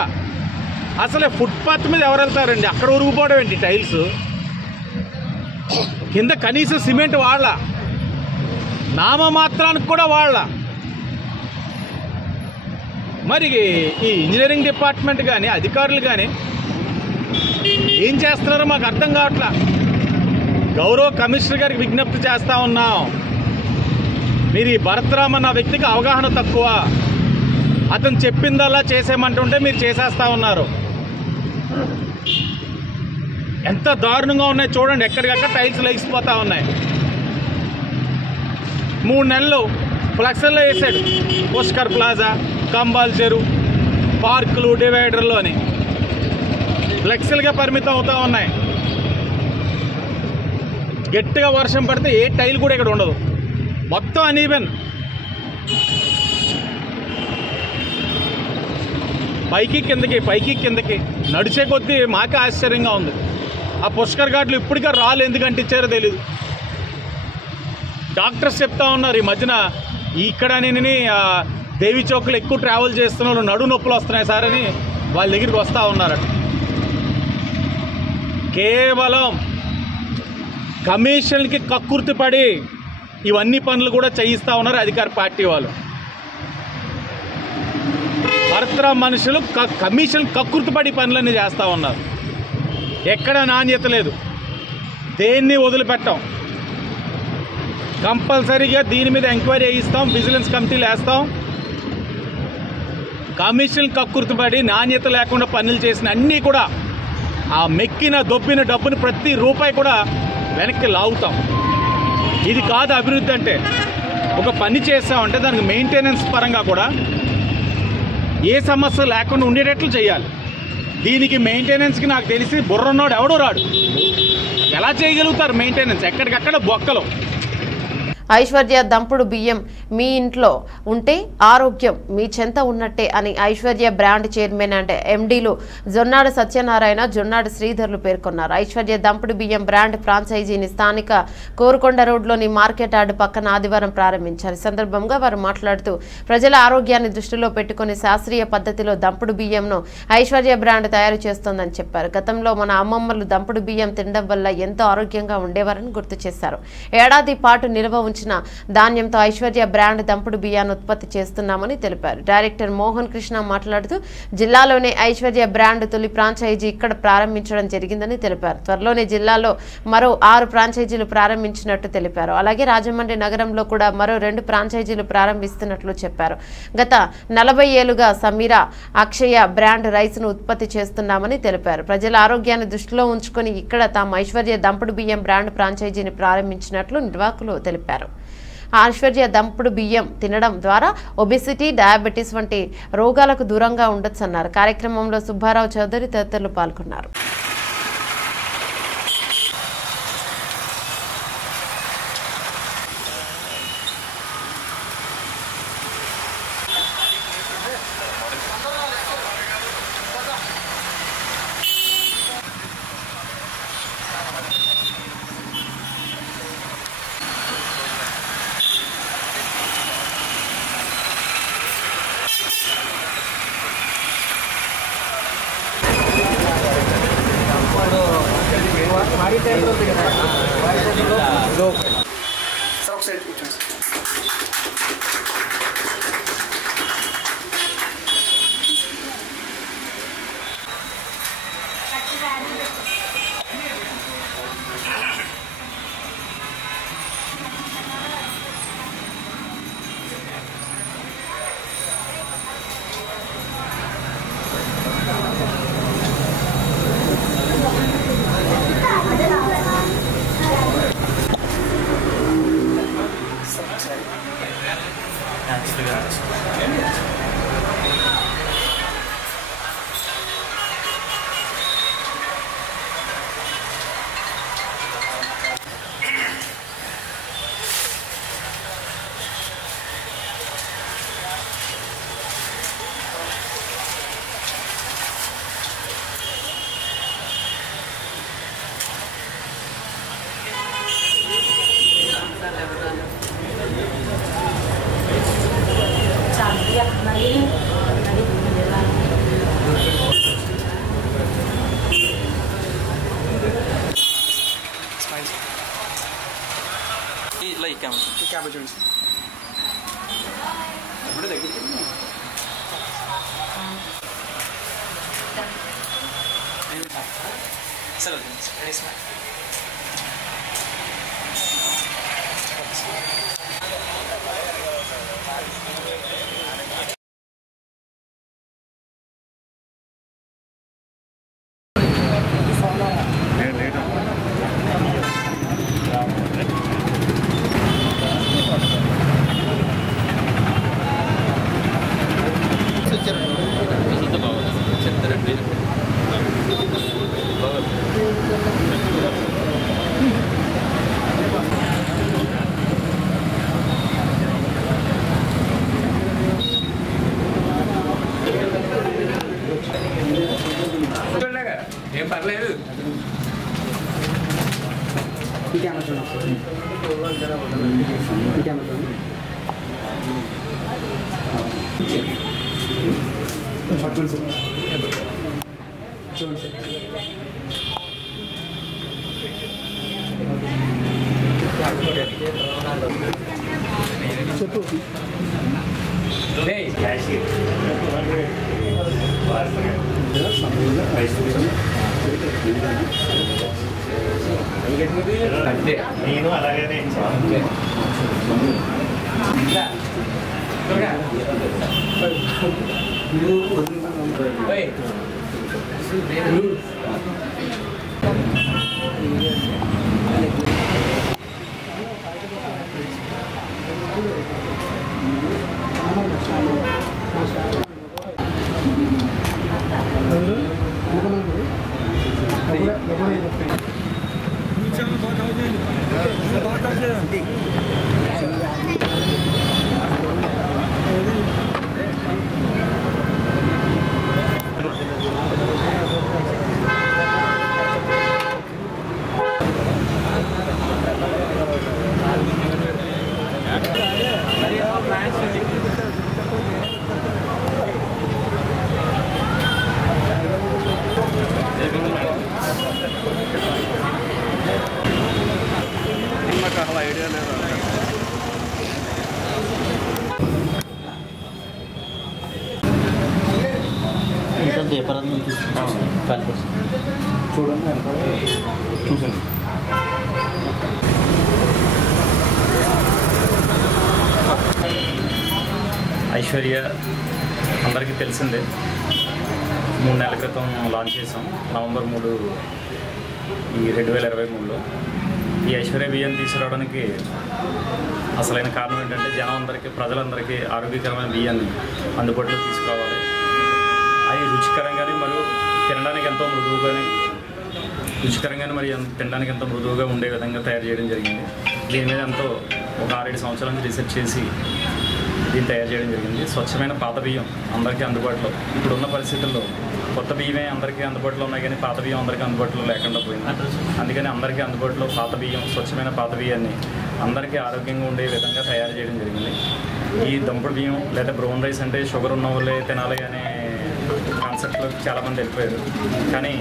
అసలే ఫుట్పాత్ మీద ఎవరు వెళ్తారండి? అక్కడ ఒరిగిపోవడం ఏంటి? టైల్స్ కింద కనీసం సిమెంట్ వాళ్ళ నామమాత్రానికి కూడా వాళ్ళ. మరి ఈ ఇంజనీరింగ్ డిపార్ట్మెంట్ కానీ అధికారులు కానీ ఏం చేస్తున్నారో మాకు అర్థం కావట్లా. గౌరవ కమిషనర్ గారికి విజ్ఞప్తి చేస్తూ ఉన్నాం, మీరు ఈ భరత్రామ్ అన్న వ్యక్తికి అవగాహన తక్కువ. అతను చెప్పిందల్లా చేసేయమంటుంటే మీరు చేసేస్తూ ఉన్నారు. ఎంత దారుణంగా ఉన్నాయి చూడండి. ఎక్కడికక్కడ టైల్స్ లేచిపోతూ ఉన్నాయి. 3 నెలలు ఫ్లెక్సర్లో వేసాడు. పుష్కర్ ప్లాజా, కంబాల్ చెరువు, పార్కులు, డివైడర్లోని ఫ్లెక్సీలుగా పరిమితం అవుతూ ఉన్నాయి. గట్టిగా వర్షం పడితే ఏ టైల్ కూడా ఇక్కడ ఉండదు, మొత్తం అనీవెన్. పైకి కిందకి నడిచే కొద్దీ మాకే ఆశ్చర్యంగా ఉంది. ఆ పుష్కర్ ఘాట్లు ఇప్పటికే రాళ్ళు ఎందుకు అంటించారో తెలీదు. డాక్టర్స్ చెప్తా ఉన్నారు ఈ మధ్యన ఇక్కడ నేను దేవి చౌక్లో ఎక్కువ ట్రావెల్ చేస్తున్నారు, నడు నొప్పులు వస్తున్నాయి సార్ అని వాళ్ళ దగ్గరికి వస్తూ ఉన్నారట. కేవలం కమిషన్కి కక్కుర్తి పడి ఇవన్నీ పనులు కూడా చేయిస్తూ ఉన్నారు అధికార పార్టీ వాళ్ళు. భరత్రామ్ మనుషులు కమిషన్ కక్కుర్తిపడి పనులన్నీ చేస్తూ ఉన్నారు. ఎక్కడ నాణ్యత లేదు, దేన్ని వదిలిపెట్టాం. కంపల్సరీగా దీని మీద ఎంక్వైరీ చేయిస్తాం, విజిలెన్స్ కమిటీలు వేస్తాం. కమిషన్ కక్కుర్తిపడి నాణ్యత లేకుండా పనులు చేసిన అన్నీ కూడా ఆ మెక్కిన దొబ్బిన డబ్బుని ప్రతి రూపాయి కూడా వెనక్కి లాగుతాం. ఇది కాదు అభివృద్ధి అంటే. ఒక పని చేస్తామంటే దానికి మెయింటెనెన్స్ పరంగా కూడా ఏ సమస్య లేకుండా ఉండేటట్లు చేయాలి. దీనికి మెయింటెనెన్స్కి నాకు తెలిసి బుర్రన్నోడు ఎవడో రాడు. ఎలా చేయగలుగుతారు మెయింటెనెన్స్? ఎక్కడికక్కడ బొక్కలు. ఐశ్వర్య దంపుడు బియ్యం మీ ఇంట్లో ఉంటే ఆరోగ్యం మీ చెంత ఉన్నట్టే అని ఐశ్వర్య బ్రాండ్ చైర్మన్ అండ్ ఎండీలు జొన్నాడు సత్యనారాయణ, జొన్నాడు శ్రీధర్లు పేర్కొన్నారు. ఐశ్వర్య దంపుడు బియ్యం బ్రాండ్ ఫ్రాంచైజీని స్థానిక కోరుకొండ రోడ్లోని మార్కెట్ యార్డు పక్కన ఆదివారం ప్రారంభించారు. ఈ సందర్భంగా వారు మాట్లాడుతూ ప్రజల ఆరోగ్యాన్ని దృష్టిలో పెట్టుకుని శాస్త్రీయ పద్ధతిలో దంపుడు బియ్యంను ఐశ్వర్య బ్రాండ్ తయారు చేస్తోందని చెప్పారు. గతంలో మన అమ్మమ్మలు దంపుడు బియ్యం తినడం వల్ల ఎంతో ఆరోగ్యంగా ఉండేవారని గుర్తు చేశారు. ఏడాది పాటు నిల్వ ఉంచిన పండించిన ధాన్యంతో ఐశ్వర్య బ్రాండ్ దంపుడు బియ్యాన్ని ఉత్పత్తి చేస్తున్నామని తెలిపారు. డైరెక్టర్ మోహన్ కృష్ణ మాట్లాడుతూ జిల్లాలోనే ఐశ్వర్య బ్రాండ్ తొలి ఫ్రాంచైజీ ఇక్కడ ప్రారంభించడం జరిగిందని తెలిపారు. త్వరలోనే జిల్లాలో మరో 6 ఫ్రాంచైజీలు ప్రారంభించినట్టు తెలిపారు. అలాగే రాజమండ్రి నగరంలో కూడా మరో 2 ఫ్రాంచైజీలు ప్రారంభిస్తున్నట్లు చెప్పారు. గత 40 ఏళ్లుగా సమీరా అక్షయ బ్రాండ్ రైస్ ను ఉత్పత్తి చేస్తున్నామని తెలిపారు. ప్రజల ఆరోగ్యాన్ని దృష్టిలో ఉంచుకొని ఇక్కడ తాము ఐశ్వర్య దంపుడు బియ్యం బ్రాండ్ ఫ్రాంచైజీని ప్రారంభించినట్లు నిర్వాహకులు తెలిపారు. ఐశ్వర్య దంపుడు బియ్యం తినడం ద్వారా ఒబెసిటీ, డయాబెటీస్ వంటి రోగాలకు దూరంగా ఉండొచ్చన్నారు. కార్యక్రమంలో సుబ్బారావు చౌదరి తదితరులు పాల్గొన్నారు. నేను అలాగే చూడండి చూసాను. ఐశ్వర్య అందరికీ తెలిసిందే, 3 నెలల క్రితం లాంచ్ చేసాం, నవంబర్ 3 ఈ 2023లో. ఈ ఐశ్వర్య బియ్యం తీసుకురావడానికి అసలైన కారణం ఏంటంటే జనం అందరికీ, ప్రజలందరికీ ఆరోగ్యకరమైన బియ్యాన్ని అందుబాటులో తీసుకురావాలి. అది రుచికరంగానే మరియు తినడానికి ఎంతో మృదువుగానే, రుచికరంగానే మరియు తినడానికి ఎంతో మృదువుగా ఉండే విధంగా తయారు చేయడం జరిగింది. దీని మీద ఎంతో ఒక 6-7 సంవత్సరాల నుంచి రీసెర్చ్ చేసి దీన్ని తయారు చేయడం జరిగింది. స్వచ్ఛమైన పాత బియ్యం అందరికీ అందుబాటులో, ఇప్పుడున్న పరిస్థితుల్లో కొత్త బియ్యమే అందరికీ అందుబాటులో ఉన్నాయి కానీ పాత బియ్యం అందరికీ అందుబాటులో లేకుండా పోయింది. అందుకని అందరికీ అందుబాటులో పాత బియ్యం, స్వచ్ఛమైన పాత బియ్యాన్ని అందరికీ ఆరోగ్యంగా ఉండే విధంగా తయారు చేయడం జరిగింది. ఈ దంపుడు బియ్యం లేదా బ్రౌన్ రైస్ అంటే షుగర్ ఉన్న వాళ్ళే తినాలి అనే కాన్సెప్ట్లో చాలామంది వెళ్ళిపోయారు. కానీ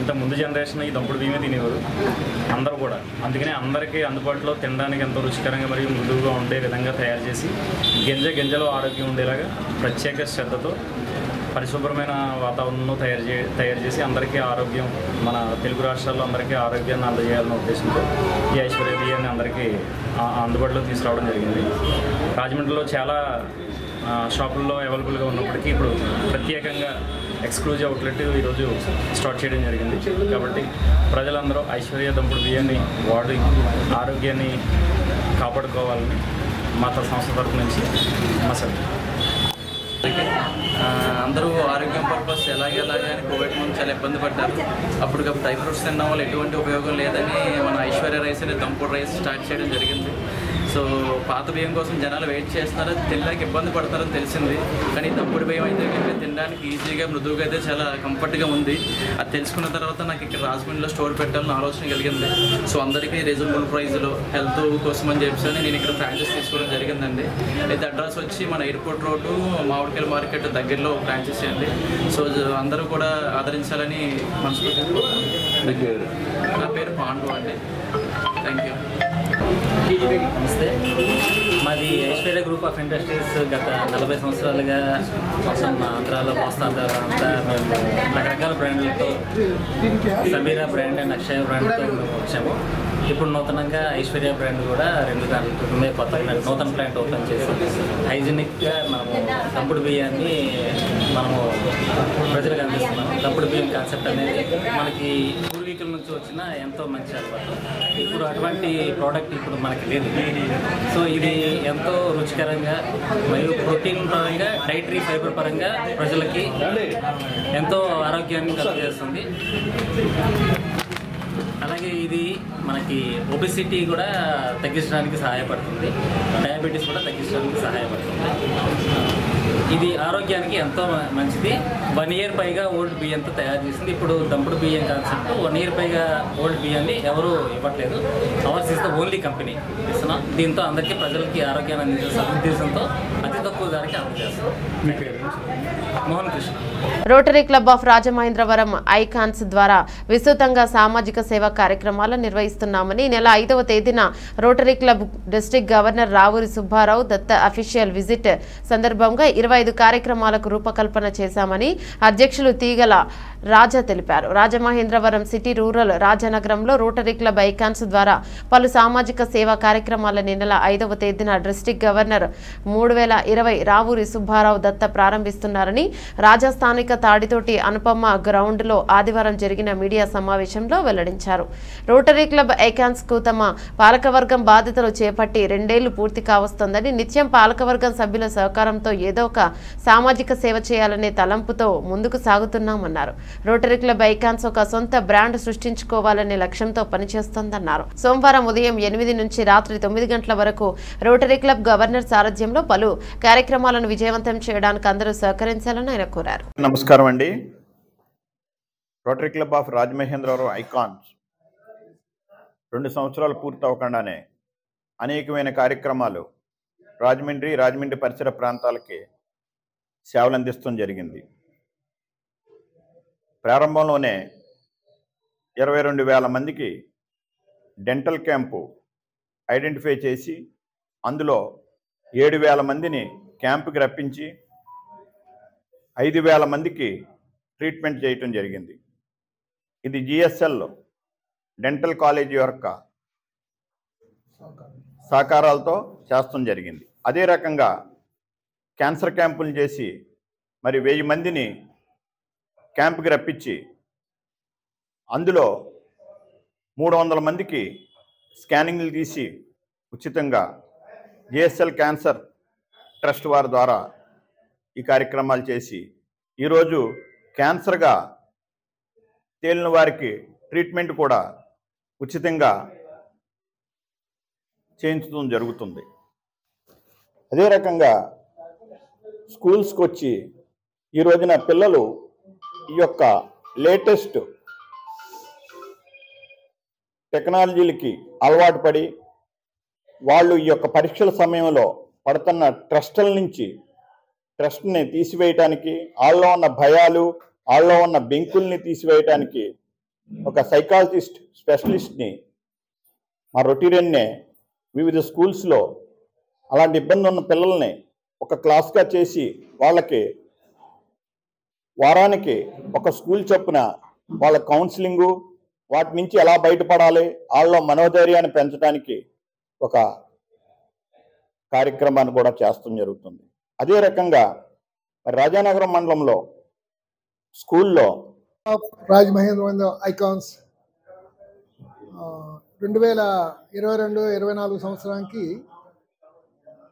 ఇంతకుముందు జనరేషన్ ఈ దంపుడు బియ్యమే తినేవారు అందరూ కూడా. అందుకనే అందరికీ అందుబాటులో తినడానికి ఎంతో రుచికరంగా మరియు మృదువుగా ఉండే విధంగా తయారు చేసి గింజలో ఆరోగ్యం ఉండేలాగా ప్రత్యేక శ్రద్ధతో పరిశుభ్రమైన వాతావరణంలో తయారు చేసి అందరికీ ఆరోగ్యం, మన తెలుగు రాష్ట్రాల్లో అందరికీ ఆరోగ్యాన్ని అందజేయాలన్న ఉద్దేశంతో ఈ ఐశ్వర్య బియ్యాన్ని అందరికీ అందుబాటులో తీసుకురావడం జరిగింది. రాజమండ్రిలో చాలా షాపుల్లో అవైలబుల్గా ఉన్నప్పటికీ ఇప్పుడు ప్రత్యేకంగా ఎక్స్క్లూజివ్ అవుట్లెట్ ఈరోజు స్టార్ట్ చేయడం జరిగింది. కాబట్టి ప్రజలందరూ ఐశ్వర్య దంపుడు బియ్యాన్ని వాడి ఆరోగ్యాన్ని కాపాడుకోవాలని మా సంస్థ తరఫు నుంచి మసలు. అందరూ ఆరోగ్యం పర్పస్ ఎలాగే అని కోవిడ్ ముందు చాలా ఇబ్బంది పడ్డారు. అప్పటికప్పుడు డ్రై ఫ్రూట్స్ తినడం వల్ల ఎటువంటి ఉపయోగం లేదని మన ఐశ్వర్య రైస్ అనే దంపుడు రైస్ స్టార్ట్ చేయడం జరిగింది. సో పాత బియ్యం కోసం జనాలు వెయిట్ చేస్తున్నారు, తినడానికి ఇబ్బంది పడతారని తెలిసింది. కానీ దంపుడు బియ్యం అయితే తినడానికి ఈజీగా మృదువుగా అయితే చాలా కంఫర్ట్గా ఉంది. అది తెలుసుకున్న తర్వాత నాకు ఇక్కడ రాజమండ్రిలో స్టోర్ పెట్టాలని ఆలోచన కలిగింది. సో అందరికీ రీజనబుల్ ప్రైస్లో హెల్త్ కోసం అని చెప్పి నేను ఇక్కడ ఫ్రాంచైజ్ తీసుకోవడం జరిగిందండి. అయితే అడ్రస్ వచ్చి మన ఎయిర్పోర్ట్ రోడ్డు మామిడికాయల మార్కెట్ దగ్గరలో ఫ్రాంచైజ్ అండి. సో అందరూ కూడా ఆదరించాలని మనస్ఫూర్తిగా. నా పేరు పాండు అండి. Thank you. నమస్తే, మాది ఐశ్వర్య గ్రూప్ ఆఫ్ ఇండస్ట్రీస్. గత 40 సంవత్సరాలుగా మొత్తం ఆంధ్రాలో కోస్తాంధ్ర అంతా మేము రకరకాల బ్రాండ్లతో, సమీరా బ్రాండ్ అండ్ అక్షయ బ్రాండ్తో వచ్చాము. ఇప్పుడు నూతనంగా ఐశ్వర్య బ్రాండ్ కూడా 2 దాంట్లో కొత్త నూతన ప్లాంట్ ఓపెన్ చేసి హైజీనిక్గా మనము దంపుడు బియ్యాన్ని మనము ప్రజలకు అందిస్తున్నాము. దంపుడు బియ్యం కాన్సెప్ట్ అనేది మనకి పూర్వీకుల నుంచి వచ్చిన ఎంతో మంచి అలవాటు. ఇప్పుడు అటువంటి ప్రోడక్ట్ ఇప్పుడు మనకి లేదు. సో ఇది ఎంతో రుచికరంగా మరియు ప్రోటీన్ పరంగా, డైటరీ ఫైబర్ పరంగా ప్రజలకి ఎంతో ఆరోగ్యాన్ని కలుగజేస్తుంది. అలాగే ఇది మనకి ఒబెసిటీ కూడా తగ్గించడానికి సహాయపడుతుంది, డయాబెటీస్ కూడా తగ్గించడానికి సహాయపడుతుంది. ఇది ఆరోగ్యానికి ఎంతో మంచిది. 1 ఇయర్ పైగా ఓల్డ్ బియ్యంతో తయారు చేసింది. ఇప్పుడు దంపుడు బియ్యం కాన్సెప్ట్ 1 ఇయర్ పైగా ఓల్డ్ బియ్యాన్ని ఎవరు ఇవ్వట్లేదు. Hours is the only company ఇస్తున్నాం. దీంతో అందరికీ ప్రజలకి ఆరోగ్యాన్ని అందించే సదుద్దేశంతో అతి తక్కువ ధరకి అందజేస్తాం. Mohan Krishna. Rotary club of Rajamahendravaram icons ద్వారా విస్తృతంగా సామాజిక సేవా కార్యక్రమాలను నిర్వహిస్తున్నామని నెల 5వ తేదీన Rotary club district governor Ravuri Subbarao Datta official visit సందర్భంగా 25 కార్యక్రమాలకు రూపకల్పన చేశామని అధ్యక్షులు తీగల రాజా తెలిపారు. రాజమహేంద్రవరం సిటీ రూరల్ రాజానగరంలో రోటరీ క్లబ్ ఐకాన్స్ ద్వారా పలు సామాజిక సేవా కార్యక్రమాలను నెల 5వ తేదీన డిస్ట్రిక్ట్ గవర్నర్ 3020 రావూరి సుబ్బారావు దత్త ప్రారంభిస్తున్నారని రాజా స్థానిక తాడితోటి అనుపమ గ్రౌండ్లో ఆదివారం జరిగిన మీడియా సమావేశంలో వెల్లడించారు. రోటరీ క్లబ్ ఐకాన్స్ కు తమ పాలకవర్గం బాధ్యతలు చేపట్టి 2 ఏళ్లు పూర్తి కావస్తోందని, నిత్యం పాలకవర్గం సభ్యుల సహకారంతో ఏదో ఒక సామాజిక సేవ చేయాలనే తలంపుతో ముందుకు సాగుతున్నామన్నారు. రోటరీ క్లబ్ ఐకాన్స్ ఒక సొంత బ్రాండ్ సృష్టించుకోవాలనే లక్ష్యంతో పనిచేస్తోందన్నారు. సోమవారం ఉదయం 8 నుంచి రాత్రి 9 గంటల వరకు రోటరీ క్లబ్ గవర్నర్ సారథ్యంలో పలు కార్యక్రమాలను విజయవంతం చేయడానికి అందరూ సహకరించాలని ఆయన కోరారు. నమస్కారం అండి. Rotary club of Rajamahendravaram icons 2 సంవత్సరాలు పూర్తి అవ్వకుండానే అనేకమైన కార్యక్రమాలు రాజమండ్రి పరిసర ప్రాంతాలకి సేవలు అందిస్తూ జరిగింది. ప్రారంభంలోనే 22,000 మందికి డెంటల్ క్యాంపు ఐడెంటిఫై చేసి అందులో 7,000 మందిని క్యాంపుకి రప్పించి 5,000 మందికి ట్రీట్మెంట్ చేయటం జరిగింది. ఇది జిఎస్ఎల్ డెంటల్ కాలేజీ యొక్క సహకారాలతో చేస్తూ జరిగింది. అదే రకంగా క్యాన్సర్ క్యాంపులు చేసి మరి 1000 మందిని క్యాంపుకి రప్పించి అందులో 300 మందికి స్కానింగ్లు తీసి ఉచితంగా జిఎస్ఎల్ క్యాన్సర్ ట్రస్ట్ వారి ద్వారా ఈ కార్యక్రమాలు చేసి ఈరోజు క్యాన్సర్గా తేలిన వారికి ట్రీట్మెంట్ కూడా ఉచితంగా చేయించడం జరుగుతుంది. అదే రకంగా స్కూల్స్కి వచ్చి ఈ రోజున పిల్లలు ఈ యొక్క లేటెస్ట్ టెక్నాలజీలకి అలవాటు పడి వాళ్ళు ఈ యొక్క పరీక్షల సమయంలో పడుతున్న ట్రస్ట్ని తీసివేయటానికి, వాళ్ళలో ఉన్న భయాలు, వాళ్ళలో ఉన్న బెంకుల్ని తీసివేయటానికి ఒక సైకాలజిస్ట్ స్పెషలిస్ట్ని మా రొటీరియన్నే వివిధ స్కూల్స్లో అలాంటి ఇబ్బంది ఉన్న పిల్లల్ని ఒక క్లాస్గా చేసి వాళ్ళకి వారానికి ఒక స్కూల్ చొప్పున వాళ్ళ కౌన్సిలింగు, వాటి నుంచి ఎలా బయటపడాలి, వాళ్ళలో మనోధైర్యాన్ని పెంచడానికి ఒక కార్యక్రమాన్ని కూడా చేస్తూ జరుగుతుంది. అదే రకంగా రాజానగరం మండలంలో స్కూల్లో రాజమహేంద్రవరం ఐకాన్స్ 2022-24 సంవత్సరానికి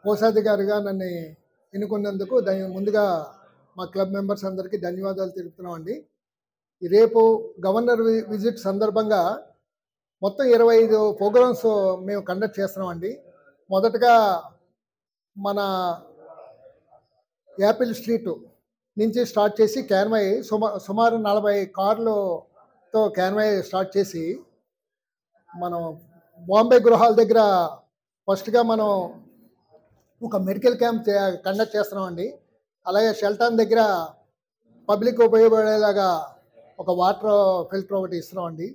కోశాధికారిగా నన్ను ఎన్నుకున్నందుకు ముందుగా మా క్లబ్ మెంబర్స్ అందరికీ ధన్యవాదాలు తెలుపుతున్నామండి. రేపు గవర్నర్ విజిట్ సందర్భంగా మొత్తం 25 ప్రోగ్రామ్స్ మేము కండక్ట్ చేస్తున్నామండి. మొదటగా మన యాపిల్ స్ట్రీట్ నుంచి స్టార్ట్ చేసి క్యాన్వాయ్ సుమారు 40 కార్లతో క్యాన్వాయ్ స్టార్ట్ చేసి మనం బాంబే గృహాల దగ్గర ఫస్ట్గా మనం ఒక మెడికల్ క్యాంప్ కండక్ట్ చేస్తున్నామండి. అలాగే షెల్టాన్ దగ్గర పబ్లిక్ ఉపయోగపడేలాగా ఒక వాటర్ ఫిల్టర్ ఒకటి ఇస్తున్నామండి.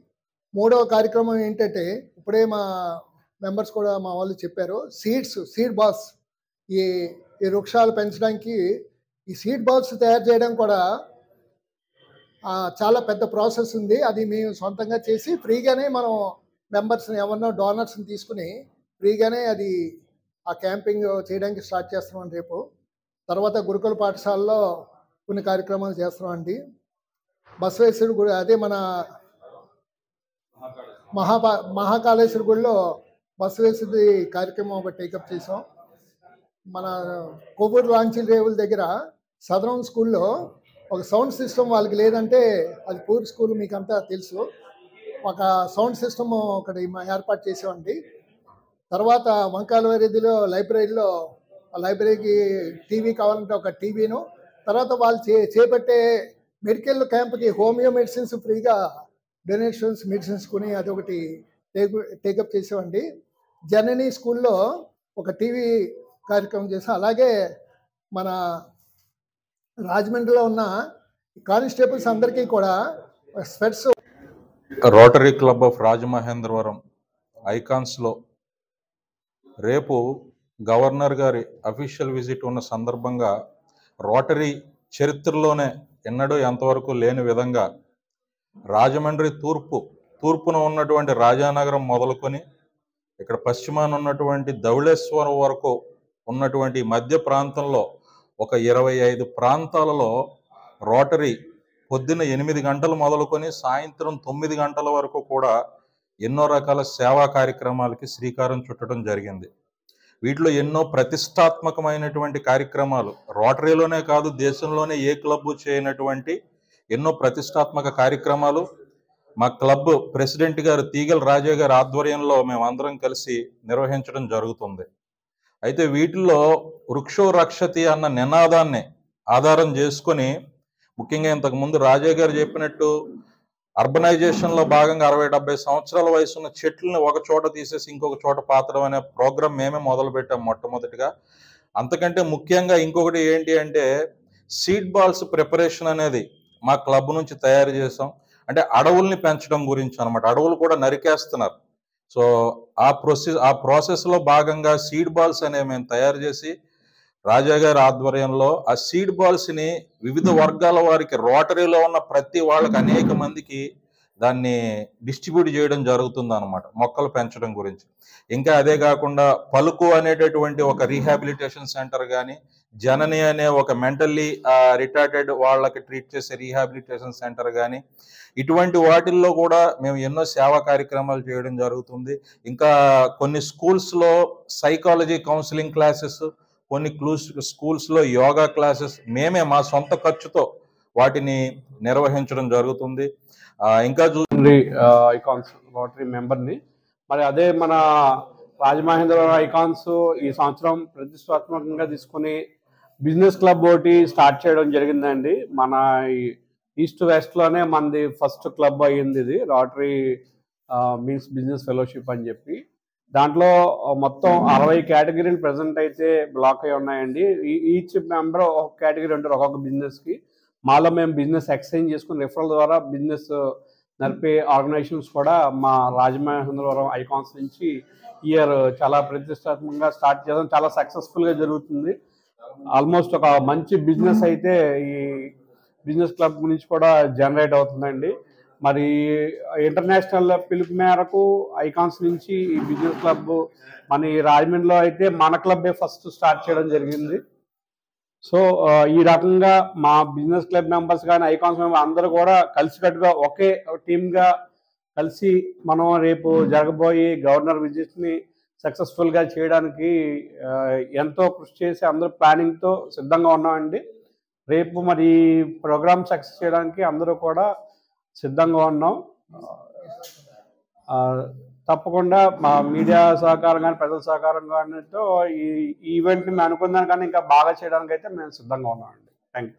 మూడవ కార్యక్రమం ఏంటంటే ఇప్పుడే మా మెంబర్స్ కూడా మా వాళ్ళు చెప్పారు, సీడ్ బాల్స్, ఈ వృక్షాలు పెంచడానికి ఈ సీడ్ బాల్స్ తయారు చేయడం కూడా చాలా పెద్ద ప్రాసెస్ ఉంది. అది మేము సొంతంగా చేసి ఫ్రీగానే మనం మెంబర్స్ని ఎవరినో డోనర్స్ని తీసుకుని ఫ్రీగానే అది ఆ క్యాంపింగ్ చేయడానికి స్టార్ట్ చేస్తున్నాం రేపు. తర్వాత గురుకుల పాఠశాలలో కొన్ని కార్యక్రమాలు చేస్తున్నామండి. బసవేశ్వరుడు గుడి, అదే మన మహాకాళేశ్వర గుడిలో బసవేశ్వరుడి కార్యక్రమం ఒకటి టేకప్ చేసాం. మన కొవ్వూరు లాంచీ రేవుల దగ్గర సదరన్ స్కూల్లో ఒక సౌండ్ సిస్టమ్ వాళ్ళకి లేదంటే, అది పూర్ స్కూల్ మీకు అంతా తెలుసు, ఒక సౌండ్ సిస్టమ్ ఒకటి ఏర్పాటు చేసామండి. తర్వాత వంకాలవారిదిలో లైబ్రరీకి టీవీ కావాలంటే ఒక టీవీను, తర్వాత వాళ్ళు చేపట్టే మెడికల్ క్యాంప్కి హోమియో మెడిసిన్స్ ఫ్రీగా డొనేషన్స్ మెడిసిన్స్ కొని అదొకటి టేకప్ చేసామండి. జనని స్కూల్లో ఒక టీవీ కార్యక్రమం చేసాం. అలాగే మన రాజమండ్రిలో ఉన్న కానిస్టేబుల్స్ అందరికీ కూడా స్పెట్స్. రోటరీ క్లబ్ ఆఫ్ రాజమహేంద్రవరం ఐకాన్స్లో రేపు గవర్నర్ గారి అఫీషియల్ విజిట్ ఉన్న సందర్భంగా రోటరీ చరిత్రలోనే ఎన్నడూ ఎంతవరకు లేని విధంగా రాజమండ్రి తూర్పున ఉన్నటువంటి రాజానగరం మొదలుకొని ఇక్కడ పశ్చిమాన ఉన్నటువంటి ధవళేశ్వరం వరకు ఉన్నటువంటి మధ్య ప్రాంతంలో ఒక 25 ప్రాంతాలలో రోటరీ పొద్దున్న 8 గంటలు మొదలుకొని సాయంత్రం 9 గంటల వరకు కూడా ఎన్నో రకాల సేవా కార్యక్రమాలకి శ్రీకారం చుట్టడం జరిగింది. వీటిలో ఎన్నో ప్రతిష్టాత్మకమైనటువంటి కార్యక్రమాలు, రోటరీలోనే కాదు దేశంలోనే ఏ క్లబ్బు చేయనటువంటి ఎన్నో ప్రతిష్టాత్మక కార్యక్రమాలు మా క్లబ్ ప్రెసిడెంట్ గారు తీగల రాజా గారి ఆధ్వర్యంలో మేమందరం కలిసి నిర్వహించడం జరుగుతుంది. అయితే వీటిల్లో వృక్షో రక్షతి అన్న నినాదాన్ని ఆధారం చేసుకొని, ముఖ్యంగా ఇంతకుముందు రాజా గారు చెప్పినట్టు అర్బనైజేషన్లో భాగంగా 60-70 సంవత్సరాల వయసున్న చెట్లని ఒక చోట తీసేసి ఇంకొక చోట పాతడం అనే ప్రోగ్రాం మేమే మొదలు పెట్టాం మొట్టమొదటిగా. అంతకంటే ముఖ్యంగా ఇంకొకటి ఏంటి అంటే సీడ్ బాల్స్ ప్రిపరేషన్ అనేది మా క్లబ్ నుంచి తయారు చేసాం. అంటే అడవుల్ని పెంచడం గురించి అనమాట. అడవులు కూడా నరికేస్తున్నారు. సో ఆ ప్రాసెస్లో భాగంగా సీడ్ బాల్స్ అనేవి మేము తయారు చేసి రాజా గారి ఆధ్వర్యంలో ఆ సీడ్ బాల్స్ని వివిధ వర్గాల వారికి, రోటరీలో ఉన్న ప్రతి వాళ్ళకి అనేక మందికి దాన్ని డిస్ట్రిబ్యూట్ చేయడం జరుగుతుంది అన్నమాట, మొక్కలు పెంచడం గురించి. ఇంకా అదే కాకుండా పలుకు అనేటటువంటి ఒక రీహాబిలిటేషన్ సెంటర్ కానీ, జనని అనే ఒక మెంటల్లీ రిటార్టెడ్ వాళ్ళకి ట్రీట్ చేసే రీహాబిలిటేషన్ సెంటర్ కానీ, ఇటువంటి వాటిల్లో కూడా మేము ఎన్నో సేవా కార్యక్రమాలు చేయడం జరుగుతుంది. ఇంకా కొన్ని స్కూల్స్లో సైకాలజీ కౌన్సిలింగ్ క్లాసెస్, కొన్ని స్కూల్స్లో యోగా క్లాసెస్ మేమే మా సొంత ఖర్చుతో వాటిని నిర్వహించడం జరుగుతుంది. ఇంకా ఐకాన్స్ రోటరీ మెంబర్ని. మరి అదే మన రాజమహేంద్రవరం ఐకాన్స్ ఈ సంవత్సరం ప్రతిష్టాత్మకంగా తీసుకుని బిజినెస్ క్లబ్ ఒకటి స్టార్ట్ చేయడం జరిగిందండి. మన ఈస్ట్ వెస్ట్లోనే మనది ఫస్ట్ క్లబ్ అయ్యింది ఇది, రోటరీ మీన్స్ బిజినెస్ ఫెలోషిప్ అని చెప్పి. దాంట్లో మొత్తం 60 కేటగిరీలు ప్రజెంట్ అయితే బ్లాక్ అయి ఉన్నాయండి. ఈచ్ మెంబర్ ఒక కేటగిరీ ఉంటారు ఒక్కొక్క బిజినెస్కి. మాలో మేము బిజినెస్ ఎక్స్చేంజ్ చేసుకుని రిఫరల్ ద్వారా బిజినెస్ నడిపే ఆర్గనైజేషన్స్ కూడా మా రాజమహేంద్రవరం ఐకాన్స్ నుంచి ఇయర్ చాలా ప్రతిష్టాత్మకంగా స్టార్ట్ చేయడం చాలా సక్సెస్ఫుల్గా జరుగుతుంది. ఆల్మోస్ట్ ఒక మంచి బిజినెస్ అయితే ఈ బిజినెస్ క్లబ్ నుంచి కూడా జనరేట్ అవుతుందండి. మరి ఇంటర్నేషనల్ పిలుపు మేరకు ఐకాన్స్ నుంచి ఈ బిజినెస్ క్లబ్ మన ఈ రాజమండ్రిలో అయితే మన క్లబ్బే ఫస్ట్ స్టార్ట్ చేయడం జరిగింది. సో ఈ రకంగా మా బిజినెస్ క్లబ్ మెంబర్స్ కానీ ఐకాన్స్ మెంబర్స్ అందరూ కూడా కలిసికట్టుగా ఒకే టీమ్గా కలిసి మనం రేపు జరగబోయే గవర్నర్ విజిట్ని సక్సెస్ఫుల్గా చేయడానికి ఎంతో కృషి చేసి అందరూ ప్లానింగ్తో సిద్ధంగా ఉన్నామండి. రేపు మరి ప్రోగ్రామ్ సక్సెస్ చేయడానికి అందరూ కూడా సిద్ధంగా ఉన్నాం. తప్పకుండా మా మీడియా సహకారం కానీ ప్రజల సహకారం కానీతో ఈ ఈవెంట్ని మేము అనుకున్న దానికన్నా ఇంకా బాగా చేయడానికి అయితే మేము సిద్ధంగా ఉన్నామండి. Thank you.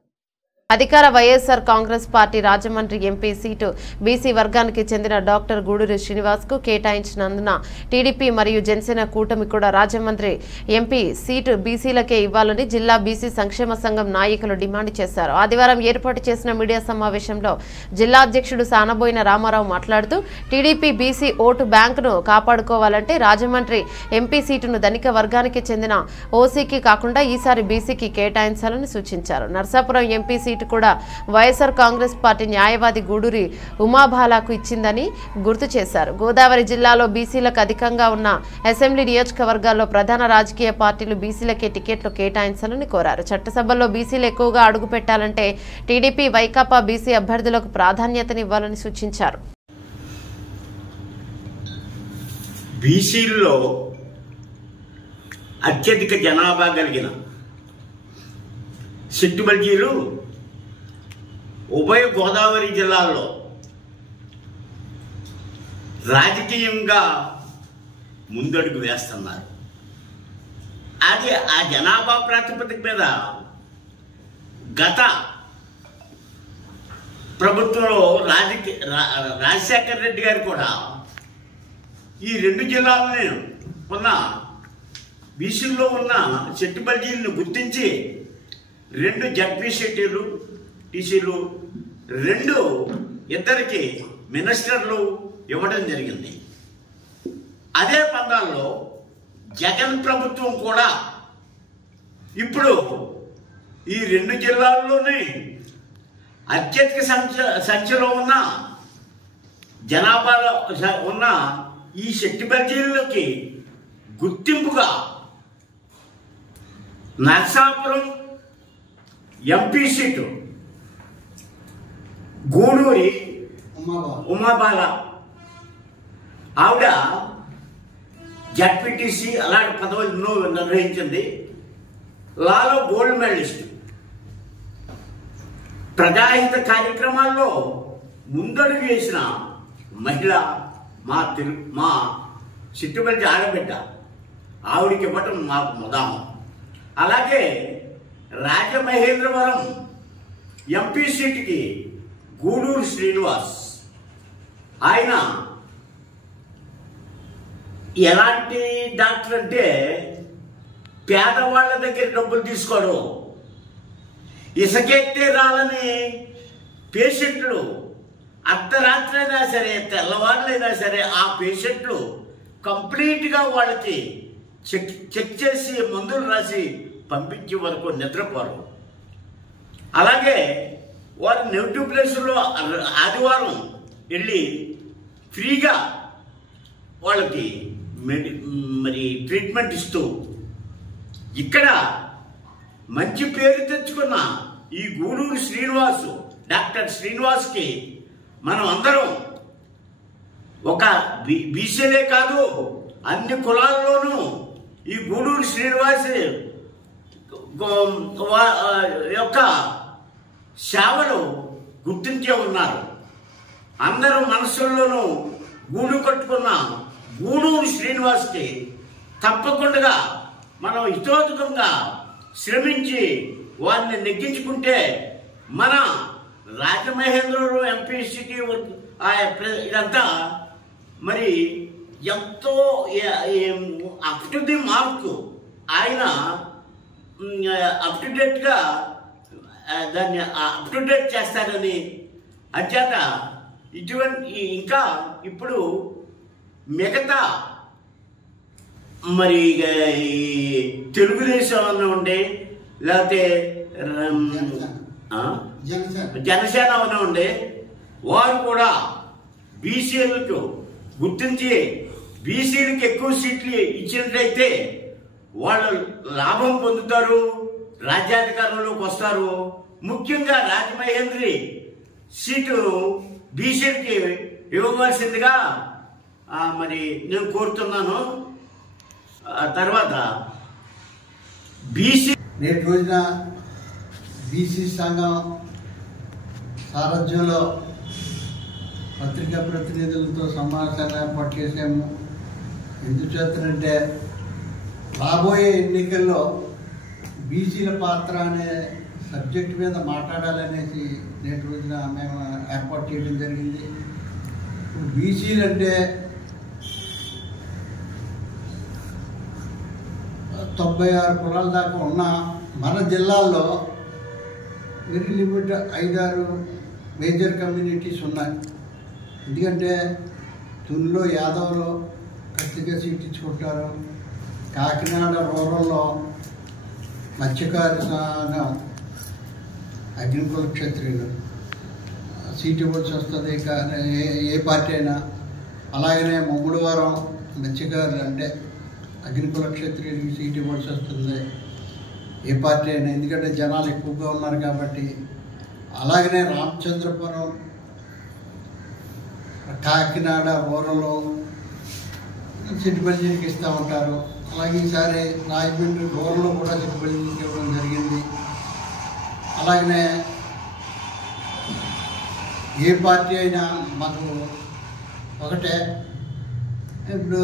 అధికార YSR Congress party Rajahmundry MP seat BC వర్గానికి చెందిన డాక్టర్ గూడూరి శ్రీనివాస్కు కేటాయించినందున టీడీపీ మరియు జనసేన కూటమి కూడా రాజమండ్రి ఎంపీ సీటు బీసీలకే ఇవ్వాలని జిల్లా బీసీ సంక్షేమ సంఘం నాయకులు డిమాండ్ చేశారు. ఆదివారం ఏర్పాటు చేసిన మీడియా సమావేశంలో జిల్లా అధ్యక్షుడు సానబోయిన రామారావు మాట్లాడుతూ టీడీపీ బీసీ ఓటు బ్యాంకును కాపాడుకోవాలంటే రాజమండ్రి ఎంపీ సీటును ధనిక వర్గానికి చెందిన ఓసీకి కాకుండా ఈసారి బీసీకి కేటాయించాలని సూచించారు. నర్సాపురం ఎంపీ సీటు కూడా వైఎస్ఆర్ కాంగ్రెస్ పార్టీ న్యాయవాది గూడూరి ఉమాబాలకు ఇచ్చిందని గుర్తు చేశారు. గోదావరి జిల్లాలో బీసీలకు అధికంగా ఉన్న అసెంబ్లీ నియోజకవర్గాల్లో ప్రధాన రాజకీయ పార్టీలు బీసీలకే టికెట్లు కేటాయించాలని కోరారు. చట్టసభల్లో బీసీలు ఎక్కువగా అడుగు పెట్టాలంటే టీడీపీ వైకాపా బీసీ అభ్యర్థులకు ప్రాధాన్యతనివ్వాలని సూచించారు. బీసీల్లో అత్యధిక జనాభా కలిగిన సిట్టుబల్జీలు ఉభయ గోదావరి జిల్లాల్లో రాజకీయంగా ముందడుగు వేస్తున్నారు. అది ఆ జనాభా ప్రాతిపదిక మీద గత ప్రభుత్వంలో రాజశేఖర రెడ్డి గారు కూడా ఈ రెండు జిల్లాలని ఉన్న బీసీల్లో ఉన్న సిట్టుబల్జీలను గుర్తించి 2 జడ్పీ షెట్టీలు టీసీలు 2 ఇద్దరికి మినిస్టర్లు ఇవ్వడం జరిగింది. అదే పందాల్లో జగన్ ప్రభుత్వం కూడా ఇప్పుడు ఈ 2 జిల్లాల్లోనే అత్యధిక సంఖ్యలో ఉన్న జనాభాలో ఉన్న ఈ సిట్టుబల్జీలకి గుర్తింపుగా నర్సాపురం ఎంపీ సీటు గూడూరి ఉమాబాల ఆవిడ జడ్పీటీసీ అలాంటి పదవులను నిర్వహించింది. లాలో గోల్డ్ మెడలిస్ట్. ప్రజాహిత కార్యక్రమాల్లో ముందడుగు వేసిన మహిళ మా సిట్టుబల్జీ ఆడబిడ్డ. ఆవిడికి ఇవ్వటం మాకు ముదాము. అలాగే రాజమహేంద్రవరం ఎంపీ సీటుకి గూడూరు శ్రీనివాస్. ఆయన ఎలాంటి డాక్టర్ అంటే పేదవాళ్ళ దగ్గర డబ్బులు తీసుకోడు. ఇసుకెత్తే రాలని పేషెంట్లు అర్ధరాత్రి అయినా సరే తెల్లవారులైనా సరే ఆ పేషెంట్లు కంప్లీట్గా వాళ్ళకి చెక్ చేసి మందులు రాసి పంపించే వరకు నిద్రపోరు. అలాగే వారు నెగిటివ్ ప్లేసుల్లో ఆదివారం వెళ్ళి ఫ్రీగా వాళ్ళకి మరి ట్రీట్మెంట్ ఇస్తూ ఇక్కడ మంచి పేరు తెచ్చుకున్న ఈ గూడూరు శ్రీనివాసు, డాక్టర్ శ్రీనివాస్కి మనం అందరం ఒక బీసీలే కాదు అన్ని కులాల్లోనూ ఈ గూడూరు శ్రీనివాస్ యొక్క సేవలు గుర్తించే ఉన్నారు. అందరూ మనసుల్లోనూ గూడు కట్టుకున్న గూడూరు శ్రీనివాస్కి తప్పకుండా మనం హితోధికంగా శ్రమించి వారిని నెగ్గించుకుంటే మన రాజమహేంద్రవరం ఎంపీసీకి ఇదంతా మరి ఎంతో అప్ టు ది మార్క్ ఆయన అప్ టు డేట్గా దాన్ని అప్ టు డేట్ చేస్తారని అంచేత ఇటువంటి ఇంకా ఇప్పుడు మిగతా మరి తెలుగుదేశం అన్న ఉండే లేకపోతే జనసేన అన్న ఉండే వారు కూడా బీసీలకు గుర్తించి బీసీలకు ఎక్కువ సీట్లు ఇచ్చినట్లయితే వాళ్ళు లాభం పొందుతారు, రాజ్యాధికారంలోకి వస్తారు. ముఖ్యంగా రాజమహేంద్రి సీటు బీసీలకి ఇవ్వవలసిందిగా మరి నేను కోరుతున్నాను. తర్వాత బీసీ నేటి రోజున బీసీ సంఘం సారథ్యంలో పత్రికా ప్రతినిధులతో సమావేశాలు ఏర్పాటు చేసాము. ఎందుచేతనంటే రాబోయే ఎన్నికల్లో బీసీల పాత్ర అనే సబ్జెక్ట్ మీద మాట్లాడాలనేసి నేటి రోజున మేము ఏర్పాటు చేయడం జరిగింది. బీసీలు అంటే 96 కులాల దాకా ఉన్న మన జిల్లాల్లో వెరీ లిమిట్ 5-6 మేజర్ కమ్యూనిటీస్ ఉన్నాయి. ఎందుకంటే తునిలో యాదవులు ఖచ్చితంగా సీట్ ఇచ్చుకుంటారు. కాకినాడ రూరల్లో మత్స్యకారు అగ్నికుల క్షత్రియులు సీట్ ఇవ్వాల్సి వస్తుంది ఏ పార్టీ అయినా. అలాగనే ముమ్మడివారం మత్స్యకారులు అంటే అగ్నికుల క్షత్రియులకి సీట్ ఇవ్వాల్సి వస్తుంది ఏ పార్టీ అయినా, ఎందుకంటే జనాలు ఎక్కువగా ఉన్నారు కాబట్టి. అలాగనే రామచంద్రపురం కాకినాడ రూరల్లో సిట్టిబల్జీకి ఇస్తూ ఉంటారు. అలాగే ఈసారి రాజమండ్రి రూరల్లో కూడా సిట్టిబల్జీకి ఇవ్వడం జరిగింది. అలాగనే ఏ పార్టీ అయినా మాకు ఒకటే. ఇప్పుడు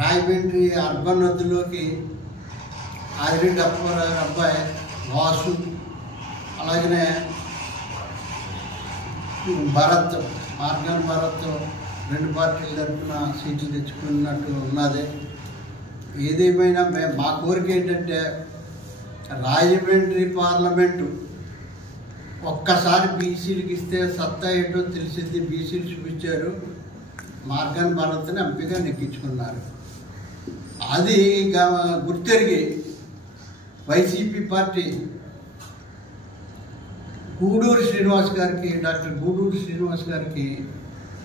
రాజమండ్రి అర్బన్ వద్దులోకి ఆదిరెడ్డి అప్పారావు అబ్బాయి వాసు, అలాగనే భరత్ మార్గన్ భరత్ 2 పార్టీల తరఫున సీట్లు తెచ్చుకున్నట్టు ఉన్నది. ఏదేమైనా మా కోరిక ఏంటంటే రాజమండ్రి పార్లమెంటు ఒక్కసారి బీసీలకు ఇస్తే సత్తా ఏంటో తెలిసింది. బీసీలు చూపించారు, మార్గన్ భరత్ని ఎంపీగా నెక్కించుకున్నారు. అది గుర్తెరిగి వైసీపీ పార్టీ గూడూరు శ్రీనివాస్ గారికి, డాక్టర్ గూడూరు శ్రీనివాస్ గారికి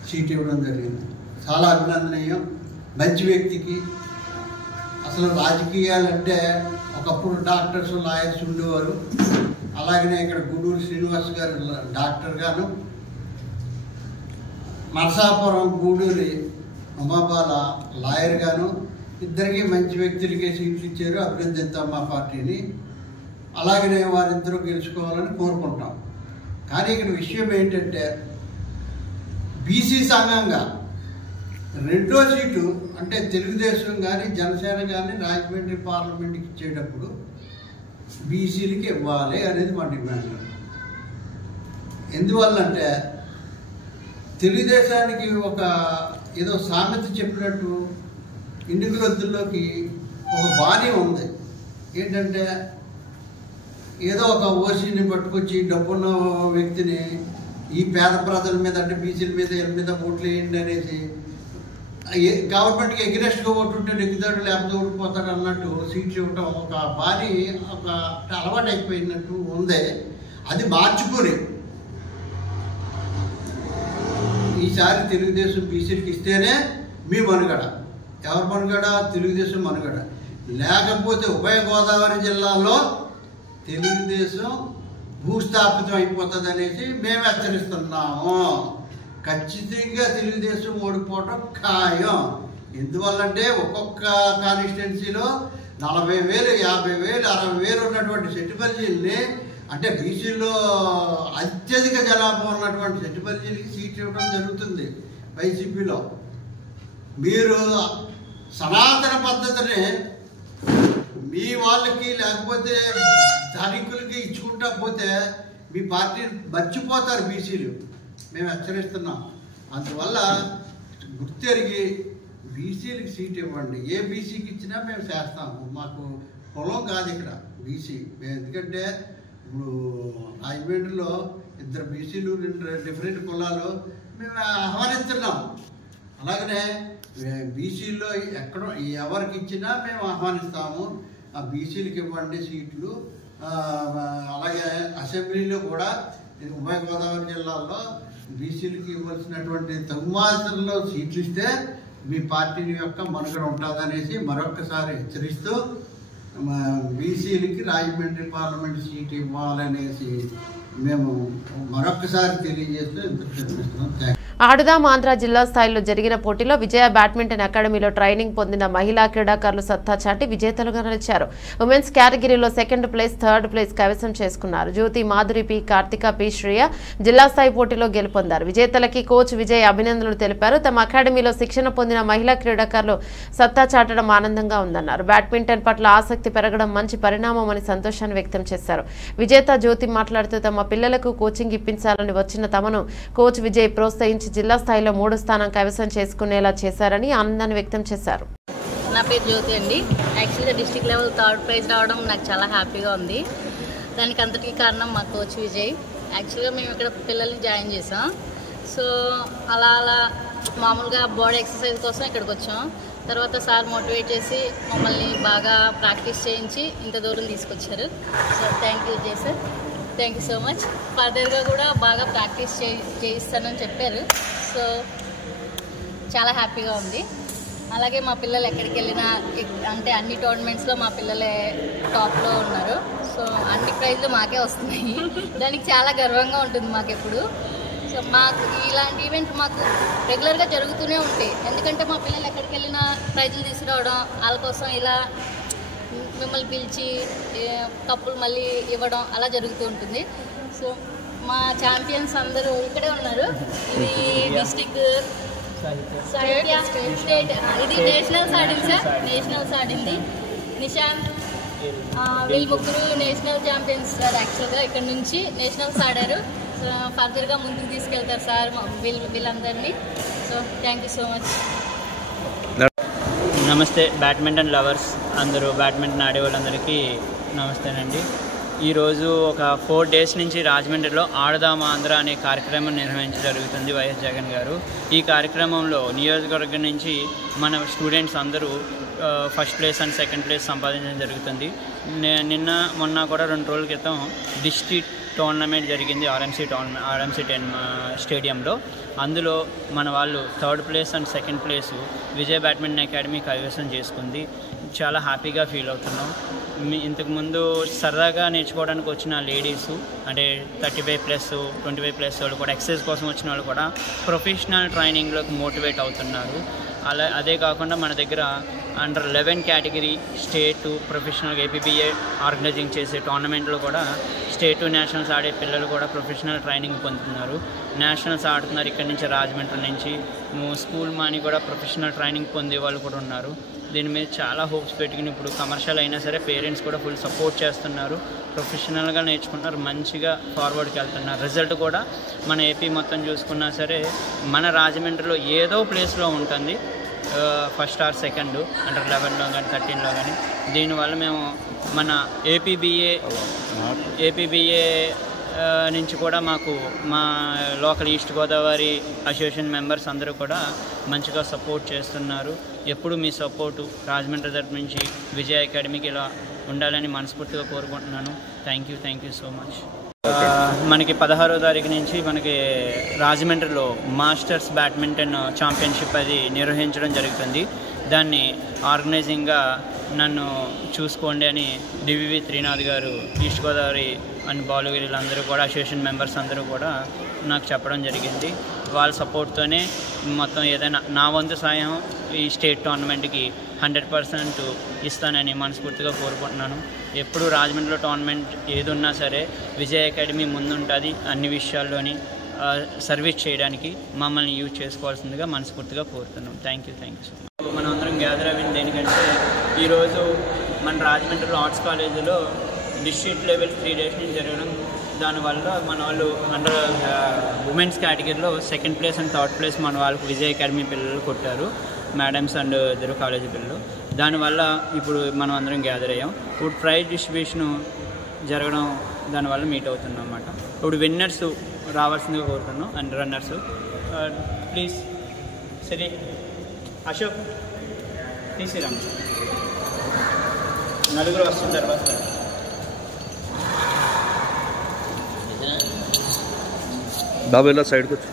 సీట్ ఇవ్వడం జరిగింది. చాలా అభినందనీయం. మంచి వ్యక్తికి అసలు రాజకీయాలంటే ఒకప్పుడు డాక్టర్స్ లాయర్స్ ఉండేవారు. అలాగనే ఇక్కడ గూడూరు శ్రీనివాస్ గారు డాక్టర్ గాను, నరసాపురం గూడూరి ఉమాబాల లాయర్ గాను, ఇద్దరికి మంచి వ్యక్తులకే సీట్లు ఇచ్చారు. అభినందిస్తాం మా పార్టీని. అలాగనే వారిద్దరూ గెలుచుకోవాలని కోరుకుంటాం. కానీ ఇక్కడ విషయం ఏంటంటే బీసీ సంఘంగా 2వ సీటు అంటే తెలుగుదేశం కానీ జనసేన కానీ రాజమండ్రి పార్లమెంట్కి ఇచ్చేటప్పుడు బీసీలకి ఇవ్వాలి అనేది మా డిమాండ్. ఎందువల్లంటే తెలుగుదేశానికి ఒక ఏదో సామెత చెప్పినట్టు ఎన్నికల వద్దుల్లోకి ఒక బాణీ ఉంది. ఏంటంటే ఏదో ఒక ఓసీని పట్టుకొచ్చి డబ్బున్న వ్యక్తిని ఈ పేద ప్రజల మీద అంటే బీసీల మీద వీళ్ళ మీద ఓట్లు వేయండి అనేసి గవర్నమెంట్కి ఎగ్రెస్ట్గా ఓటుంటే నెగ్గుతాడు లేకపోతే ఓడిపోతాడు అన్నట్టు సీట్లు ఇవ్వటం ఒక భారీ ఒక అలవాటు అయిపోయినట్టు ఉంది. అది మార్చుకొని ఈసారి తెలుగుదేశం బీసీలకు ఇస్తేనే మీ మనుగడ. ఎవరి మనుగడ? తెలుగుదేశం మనుగడ. లేకపోతే ఉభయ గోదావరి జిల్లాలో తెలుగుదేశం భూస్థాపితం అయిపోతుంది అనేసి మేము హెచ్చరిస్తున్నాము. ఖచ్చితంగా తెలుగుదేశం ఓడిపోవటం ఖాయం. ఎందువల్లంటే ఒక్కొక్క కాన్స్టిట్యున్సీలో 40,000, 50,000, 60,000 ఉన్నటువంటి సెట్టిపల్లిని, అంటే బీసీలో అత్యధిక జనాభా ఉన్నటువంటి సెట్టిపల్లికి సీట్ ఇవ్వడం జరుగుతుంది వైసీపీలో. మీరు సనాతన పద్ధతిని మీ వాళ్ళకి లేకపోతే ధనికులకి ఇచ్చుకుంటా పోతే మీ పార్టీ మర్చిపోతారు బీసీలు. మేము హెచ్చరిస్తున్నాం. అందువల్ల గుర్తెరిగి బీసీలకు సీట్ ఇవ్వండి. ఏ బీసీకి ఇచ్చినా మేము చేస్తాము. మాకు కులం కాదు ఇక్కడ బీసీ. మేము ఎందుకంటే ఇప్పుడు రాజమండ్రిలో 2 బీసీలు 2 డిఫరెంట్ కులాలు మేము ఆహ్వానిస్తున్నాం. అలాగనే బీసీలో ఎక్కడ ఎవరికి ఇచ్చినా మేము ఆహ్వానిస్తాము. ఆ బీసీలకు ఇవ్వండి సీట్లు. అలాగే అసెంబ్లీలో కూడా ఉభయ గోదావరి జిల్లాల్లో బీసీలకు ఇవ్వాల్సినటువంటి తగుమాత్రలో సీట్లు ఇస్తే మీ పార్టీ యొక్క మనుగడ ఉంటుందనేసి మరొక్కసారి హెచ్చరిస్తూ బీసీలకి రాజమండ్రి పార్లమెంట్ సీట్ ఇవ్వాలనేసి మేము మరొక్కసారి తెలియజేస్తూ తెలిపిస్తున్నాం. ఆడుదాం ఆంధ్ర జిల్లా స్థాయిలో జరిగిన పోటీలో విజయ బ్యాడ్మింటన్ అకాడమీలో ట్రైనింగ్ పొందిన మహిళా క్రీడాకారులు సత్తా చాటి విజేతలుగా నిలిచారు. ఉమెన్స్ కేటగిరీలో 2nd ప్లేస్, 3rd ప్లేస్ కైవసం చేసుకున్నారు. జ్యోతి, మాధురి పి, కార్తిక పి, శ్రేయ జిల్లా స్థాయి పోటీలో గెలుపొందారు. విజేతలకి కోచ్ విజయ్ అభినందనలు తెలిపారు. తమ అకాడమీలో శిక్షణ పొందిన మహిళా క్రీడాకారులు సత్తా చాటడం ఆనందంగా ఉందన్నారు. బ్యాడ్మింటన్ పట్ల ఆసక్తి పెరగడం మంచి పరిణామం అని సంతోషాన్ని వ్యక్తం చేశారు. విజేత జ్యోతి మాట్లాడుతూ తమ పిల్లలకు కోచింగ్ ఇప్పించాలని వచ్చిన తమను కోచ్ విజయ్ ప్రోత్సహించి జిల్లా స్థాయిలో 3వ స్థానం కైవసం చేసుకునేలా చేశారని ఆనందాన్ని వ్యక్తం చేశారు. నా పేరు జ్యోతి అండి. యాక్చువల్గా డిస్ట్రిక్ట్ లెవెల్ 3rd ప్రైజ్ రావడం నాకు చాలా హ్యాపీగా ఉంది. దానికి అంతటికీ కారణం మా కోచ్ విజయ్. యాక్చువల్గా మేము ఇక్కడ పిల్లల్ని జాయిన్ చేసాం. సో అలా మామూలుగా బాడీ ఎక్సర్సైజ్ కోసం ఇక్కడికి వచ్చాం. తర్వాత సార్ మోటివేట్ చేసి మమ్మల్ని బాగా ప్రాక్టీస్ చేయించి ఇంత దూరం తీసుకొచ్చారు. So thank you Vijay sir. Thank you so much. ఫర్దర్గా కూడా బాగా ప్రాక్టీస్ చేయిస్తానని చెప్పారు. సో చాలా హ్యాపీగా ఉంది. అలాగే మా పిల్లలు ఎక్కడికి వెళ్ళినా అంటే అన్ని టోర్నమెంట్స్లో మా పిల్లలే టాప్లో ఉన్నారు. సో అన్ని ప్రైజ్లు మాకే వస్తున్నాయి. దానికి చాలా గర్వంగా ఉంటుంది మాకు ఎప్పుడు. సో మాకు ఇలాంటి ఈవెంట్ మాకు రెగ్యులర్గా జరుగుతూనే ఉంటాయి. ఎందుకంటే మా పిల్లలు ఎక్కడికి వెళ్ళినా ప్రైజులు తీసుకురావడం, వాళ్ళ కోసం ఇలా మిమ్మల్ని పిలిచి కప్పులు మళ్ళీ ఇవ్వడం అలా జరుగుతూ ఉంటుంది. సో మా ఛాంపియన్స్ అందరూ ఇక్కడే ఉన్నారు. ఇది డిస్ట్రిక్ట్, స్టేట్, ఇది నేషనల్స్ ఆడింది సార్. నేషనల్స్ ఆడింది నిశాంత్. వీళ్ళు ముగ్గురు నేషనల్ ఛాంపియన్స్ సార్. యాక్చువల్గా ఇక్కడ నుంచి నేషనల్స్ ఆడారు. సో ఫర్దర్గా ముందుకు తీసుకెళ్తారు సార్ వీళ్ళందరినీ. So thank you so much. నమస్తే బ్యాడ్మింటన్ లవర్స్ అందరూ, బ్యాడ్మింటన్ ఆడే వాళ్ళందరికీ నమస్తేనండి. ఈరోజు ఒక 4 డేస్ నుంచి రాజమండ్రిలో ఆడదాం ఆంధ్ర అనే కార్యక్రమం నిర్వహించడం జరుగుతుంది వైఎస్ జగన్ గారు. ఈ కార్యక్రమంలో నియోజకవర్గం నుంచి మన స్టూడెంట్స్ అందరూ 1st place and 2nd place సంపాదించడం జరుగుతుంది. నిన్న మొన్న కూడా 2 రోజుల క్రితం డిస్ట్రిక్ట్ టోర్నమెంట్ జరిగింది ఆర్ఎంసీ 10 స్టేడియంలో. అందులో మన వాళ్ళు 3rd place and 2nd place Vijay badminton academy కైవసం చేసుకుంది. చాలా హ్యాపీగా ఫీల్ అవుతున్నాం. ఇంతకుముందు సరదాగా నేర్చుకోవడానికి వచ్చిన లేడీసు అంటే 35+, 25+ వాళ్ళు కూడా ఎక్సర్సైజ్ కోసం వచ్చిన వాళ్ళు కూడా ప్రొఫెషనల్ ట్రైనింగ్లోకి మోటివేట్ అవుతున్నారు. అదే కాకుండా మన దగ్గర under 11 category state professional APBA organising చేసే టోర్నమెంట్లో కూడా స్టేట్ నేషనల్స్ ఆడే పిల్లలు కూడా ప్రొఫెషనల్ ట్రైనింగ్ పొందుతున్నారు. నేషనల్స్ ఆడుతున్నారు ఇక్కడి నుంచి, రాజమండ్రి నుంచి. స్కూల్ మాని కూడా ప్రొఫెషనల్ ట్రైనింగ్ పొందే వాళ్ళు కూడా ఉన్నారు. దీని మీద చాలా హోప్స్ పెట్టుకుని ఇప్పుడు కమర్షియల్ అయినా సరే పేరెంట్స్ కూడా ఫుల్ సపోర్ట్ చేస్తున్నారు. ప్రొఫెషనల్గా నేర్చుకుంటున్నారు, మంచిగా ఫార్వర్డ్కి వెళ్తున్నారు. రిజల్ట్ కూడా మన ఏపీ మొత్తం చూసుకున్నా సరే మన రాజమండ్రిలో ఏదో ప్లేస్లో ఉంటుంది, 1st or 2nd అండర్ 11లో కానీ 13లో కానీ. దీనివల్ల మేము మన ఏపీబీఏ నుంచి కూడా మాకు మా local east Godavari association members అందరూ కూడా మంచిగా సపోర్ట్ చేస్తున్నారు. ఎప్పుడు మీ సపోర్టు రాజమండ్రి తరపు నుంచి విజయ అకాడమీకి ఇలా ఉండాలని మనస్ఫూర్తిగా కోరుకుంటున్నాను. Thank you so much. మనకి 16వ తారీఖు నుంచి మనకి రాజమండ్రిలో మాస్టర్స్ బ్యాడ్మింటన్ ఛాంపియన్షిప్ అది నిర్వహించడం జరుగుతుంది. దాన్ని ఆర్గనైజింగ్గా నన్ను చూసుకోండి అని డివివి త్రినాథ్ గారు, ఈస్ట్ గోదావరి అండ్ బాలుగిరిలందరూ కూడా అసోసియేషన్ మెంబర్స్ అందరూ కూడా నాకు చెప్పడం జరిగింది. వాళ్ళ సపోర్ట్తోనే మొత్తం ఏదైనా నా వంతు సాయం ఈ స్టేట్ టోర్నమెంట్కి 100% ఇస్తానని మనస్ఫూర్తిగా కోరుకుంటున్నాను. ఎప్పుడు రాజమండ్రిలో టోర్నమెంట్ ఏది ఉన్నా సరే విజయ్ అకాడమీ ముందుంటుంది. అన్ని విషయాల్లోని సర్వీస్ చేయడానికి మమ్మల్ని యూజ్ చేసుకోవాల్సిందిగా మనస్ఫూర్తిగా కోరుతున్నాం. Thank you so much. మనం అందరం గ్యాదర్ అయింది దేనికంటే ఈరోజు మన రాజమండ్రిలో ఆర్ట్స్ కాలేజీలో డిస్ట్రిక్ట్ లెవెల్ 3 days నుంచి జరగడం, దానివల్ల మన వాళ్ళు అండర్ ఉమెన్స్ కేటగిరీలో 2nd place and 3rd place మన వాళ్ళకు విజయ్ అకాడమీ పిల్లలు కొట్టారు, మేడమ్స్ అండ్ ఇద్దరు కాలేజీ పిల్లలు. దానివల్ల ఇప్పుడు మనం అందరం గ్యాదర్ అయ్యాం. ఇప్పుడు ప్రైజ్ డిస్ట్రిబ్యూషను జరగడం దానివల్ల మీట్ అవుతున్నాం అన్నమాట. ఇప్పుడు విన్నర్స్ రావాల్సిందిగా కోరుతున్నాం అండ్ రన్నర్స్. ప్లీజ్ సరే అశోక్ తీసిరామ్, నలుగురు వస్తున్న తర్వాత బాబు ఇలా సైడ్కి వచ్చి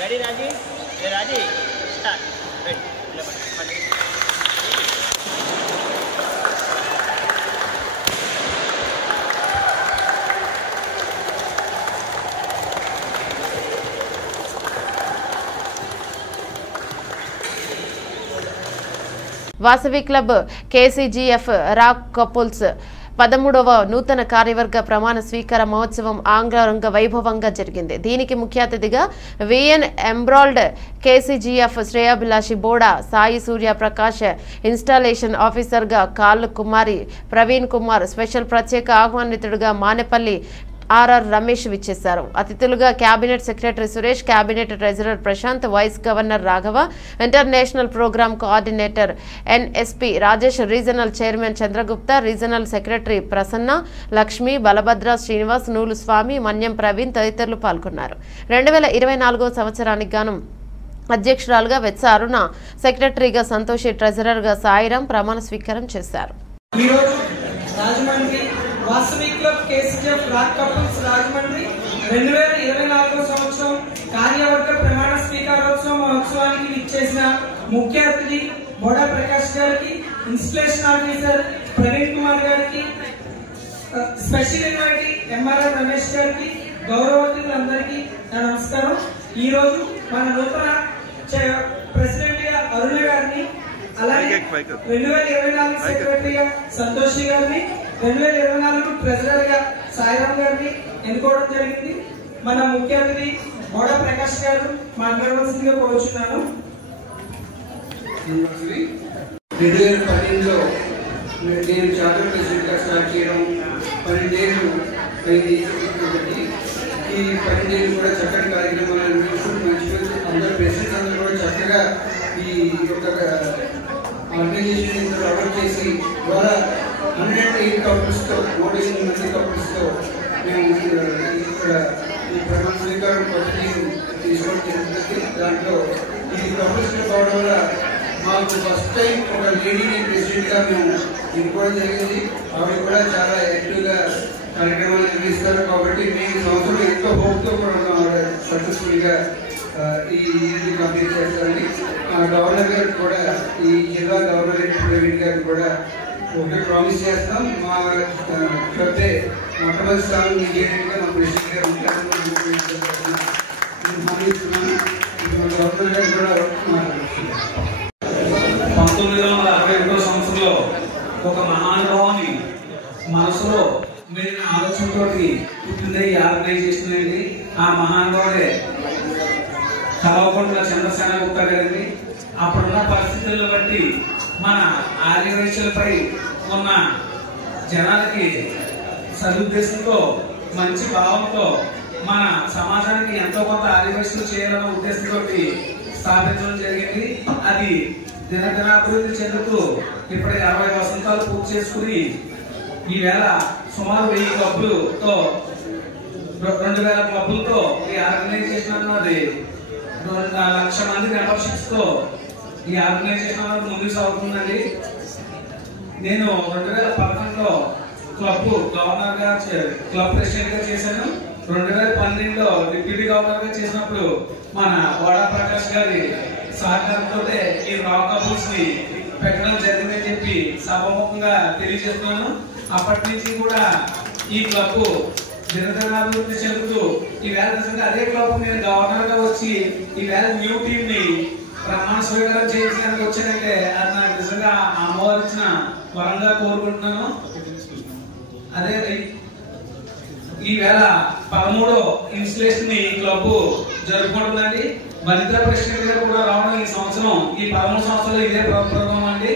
ready Raji, Raji start. Vasavi club KCGF rock couples 13వ నూతన కార్యవర్గ ప్రమాణ స్వీకార మహోత్సవం ఆంగరంగ వైభవంగా జరిగింది. దీనికి ముఖ్య అతిథిగా విఎన్ ఎంబ్రాయిల్డ్ కేసీజీఎఫ్ శ్రేయాభిలాషి బోడా, సాయి సూర్య ప్రకాష్ ఇన్స్టాలేషన్ ఆఫీసర్గా కాళ్ళు కుమారి ప్రవీణ్ కుమార్, స్పెషల్ ప్రత్యేక ఆహ్వానితుడిగా మానేపల్లి ఆర్ఆర్ రమేష్ విచ్చేశారు. అతిథులుగా cabinet secretary Suresh, cabinet treasurer Prashant, vice governor Raghava, international programme coordinator N S P Rajesh, regional chairman Chandragupta, regional secretary Prasanna, Lakshmi, Balabhadra, Srinivas, Noolu Swamy, మన్యం ప్రవీణ్ తదితరులు పాల్గొన్నారు. 2024వ సంవత్సరానికి గాను అధ్యక్షురాలుగా వెత్స అరుణ, సెక్రటరీగా సంతోషి, ట్రెజరర్గా సాయిరాం ప్రమాణ స్వీకారం చేశారు. Vasavi club KCGF rock couples Rajahmundry 2024వ సంవత్సరం కార్యవర్గ ప్రమాణ స్వీకారోత్సవ మహోత్సవానికి విచ్చేసిన ముఖ్య అతిథి బోడా ప్రకాష్ గారికి, ఇన్స్టలేషన్ ఆఫీసర్ ప్రవీణ్ కుమార్ గారికి, స్పెషల్ ఇన్వైటీ ఎంఆర్ఆర్ రమేష్ గారికి, గౌరవతులందరికీ నా నమస్కారం. ఈ రోజు మన నూతన ప్రెసిడెంట్ గా అరుణ గారిని, అలాగే 2024 సెక్రటరీగా సంతోషి గారిని, 2024 ట్రెజరర్ గా సాయిరాం గారిని ఎన్నుకోవడం జరిగింది. మన ముఖ్య అతిథి బోడా ప్రకాష్ గారు మాట్లాడవలసిందిగా కోరుచున్నాను. 2012లో నేను చార్టర్ ప్రెసిడెంట్ గా స్టార్ట్ చేయడం 12 ఏళ్ళు అయింది. ఈ 12 ఏళ్ళు కూడా చక్కటి కార్యక్రమాలు మంచిగా అందరూ ప్రెసిడెంట్స్ అందరూ కూడా చక్కగా ఈ యొక్క ఆర్గనైజేషన్ డెవలప్ చేసి ద్వారా 108 కపుల్స్తో 108 మంది కపుల్స్తో మేము ఇక్కడ ఈ ప్రమాణ స్వీకారం పద్ధతి తీసుకోవడం జరుగుతుంది. దాంట్లో ఇది కపుల్స్లో కావడం వల్ల మాకు ఫస్ట్ టైం ఒక లేడీని ప్రెసిడెంట్గా మేము ఎన్నుకోవడం జరిగింది. ఆవిడ కూడా చాలా యాక్టివ్గా కార్యక్రమాలు నిర్వహిస్తారు. కాబట్టి మేము సంవత్సరం ఎంతో హోప్తో కూడా ఉన్నాం ఆవిడ సక్సెస్ఫుల్గా ఈ కంప్లీట్ చేస్తారని. గవర్నర్ గారికి కూడా, ఈ జిల్లా గవర్నర్ ప్రవీణ్ గారికి కూడా ఒకటి ప్రామిస్ చేస్తాం. మా క్లబ్దే మొట్టమొదటి స్థానం ఇంజనీరింగ్గా మా ప్రెసిడెంట్ గారు ఉంటారని భావిస్తున్నాను. గవర్నర్ గారు కూడా 1961వ సంవత్సరంలో ఒక మహానుభావుని మనసులో మెరిగిన ఆలోచనతో పుట్టిందే ఈ ఆర్గనైజేషన్ అండి. ఆ మహానుభావుడే కల్వకుంట్ల చంద్రసేన గుప్తా గారిని. అప్పుడున్న పరిస్థితులను బట్టి మన ఆర్యవైశ్యులపై ఉన్న జనాలకి సదుద్దేశంతో, మంచి భావంతో మన సమాజానికి ఎంతో కొంత ఆర్యవైశ్యులు చేయాలన్న ఉద్దేశంతో స్థాపించడం జరిగింది. అది దినదినాభివృద్ధి చెందుతూ ఇప్పటికి 60 వసంతాలు పూర్తి చేసుకుని ఈవేళ సుమారు 1000 క్లబ్లతో 2000 క్లబ్లతో ఈ ఆర్గనైజేషన్ అన్నది 1,00,000 మంది మెంబర్షిప్స్ తో ఈ ఆర్గనైజేషన్ అన్నది ముందుకు సాగుతుందండి. నేను 2011లో క్లబ్ గవర్నర్ గా క్లబ్ ప్రెసిడెంట్ గా చేశాను. 2012లో డిప్యూటీ గవర్నర్ గా చేసినప్పుడు మన వాడా ప్రకాష్ గారి సహకారంతో ఈ రా కపుల్స్ ని పెట్టడం జరిగిందని చెప్పి సభాముఖంగా తెలియజేస్తున్నాను. అప్పటి నుంచి కూడా ఈ క్లబ్ దినదినాభివృద్ధి చెందుతూ ఈవేళ నిజంగా అదే క్లబ్ నేను గవర్నర్ గా వచ్చి ఈవేళ న్యూ టీమ్ ని ప్రమాణ స్వీకారం చేయించడానికి వచ్చానంటే అది నాకు నిజంగా అమ్మవారిచ్చిన వరంగా కోరుకుంటున్నాను. అదే ఈవేళ 13వ ఇన్స్టలేషన్ ని క్లబ్ జరుపుకుంటుందండి. మరిద్ర ప్రెసిడెంట్ గారు కూడా రావడం ఈ సంవత్సరం, ఈ 13 సంవత్సరాలు ఇదే ప్రోగ్రాం అండి.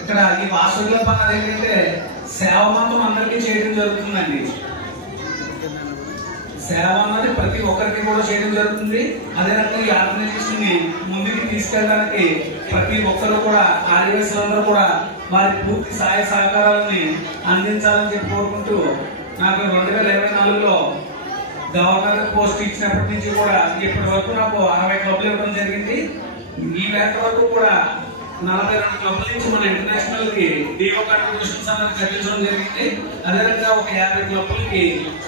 ఇక్కడ ఈ వాసవికుల పని ఏంటంటే సేవ మాత్రం అందరికీ చేయడం జరుగుతుందండి. సేవ అన్నది ప్రతి ఒక్కరికి కూడా చేయడం జరుగుతుంది. అదే రకంగా ఈ ఆర్గనైజేషన్ ని ముందుకు తీసుకెళ్ళడానికి ప్రతి ఒక్కరు కూడా ఆదివాసులందరూ కూడా వారి పూర్తి సహాయ సహకారాలని అందించాలని చెప్పి కోరుకుంటూ నాకు 2024లో గవర్నర్ పోస్ట్ ఇచ్చినప్పటి నుంచి కూడా ఇప్పటి వరకు నాకు 60 క్లబ్లు ఇవ్వడం జరిగింది. ఈ వేట వరకు కూడా 42 క్లబ్ల నుంచి మన ఇంటర్నేషనల్ కి డిఓ కంట్రిబ్యూషన్స్ అనేది కట్టించడం జరిగింది. అదేవిధంగా ఒక 50 క్లబ్లకి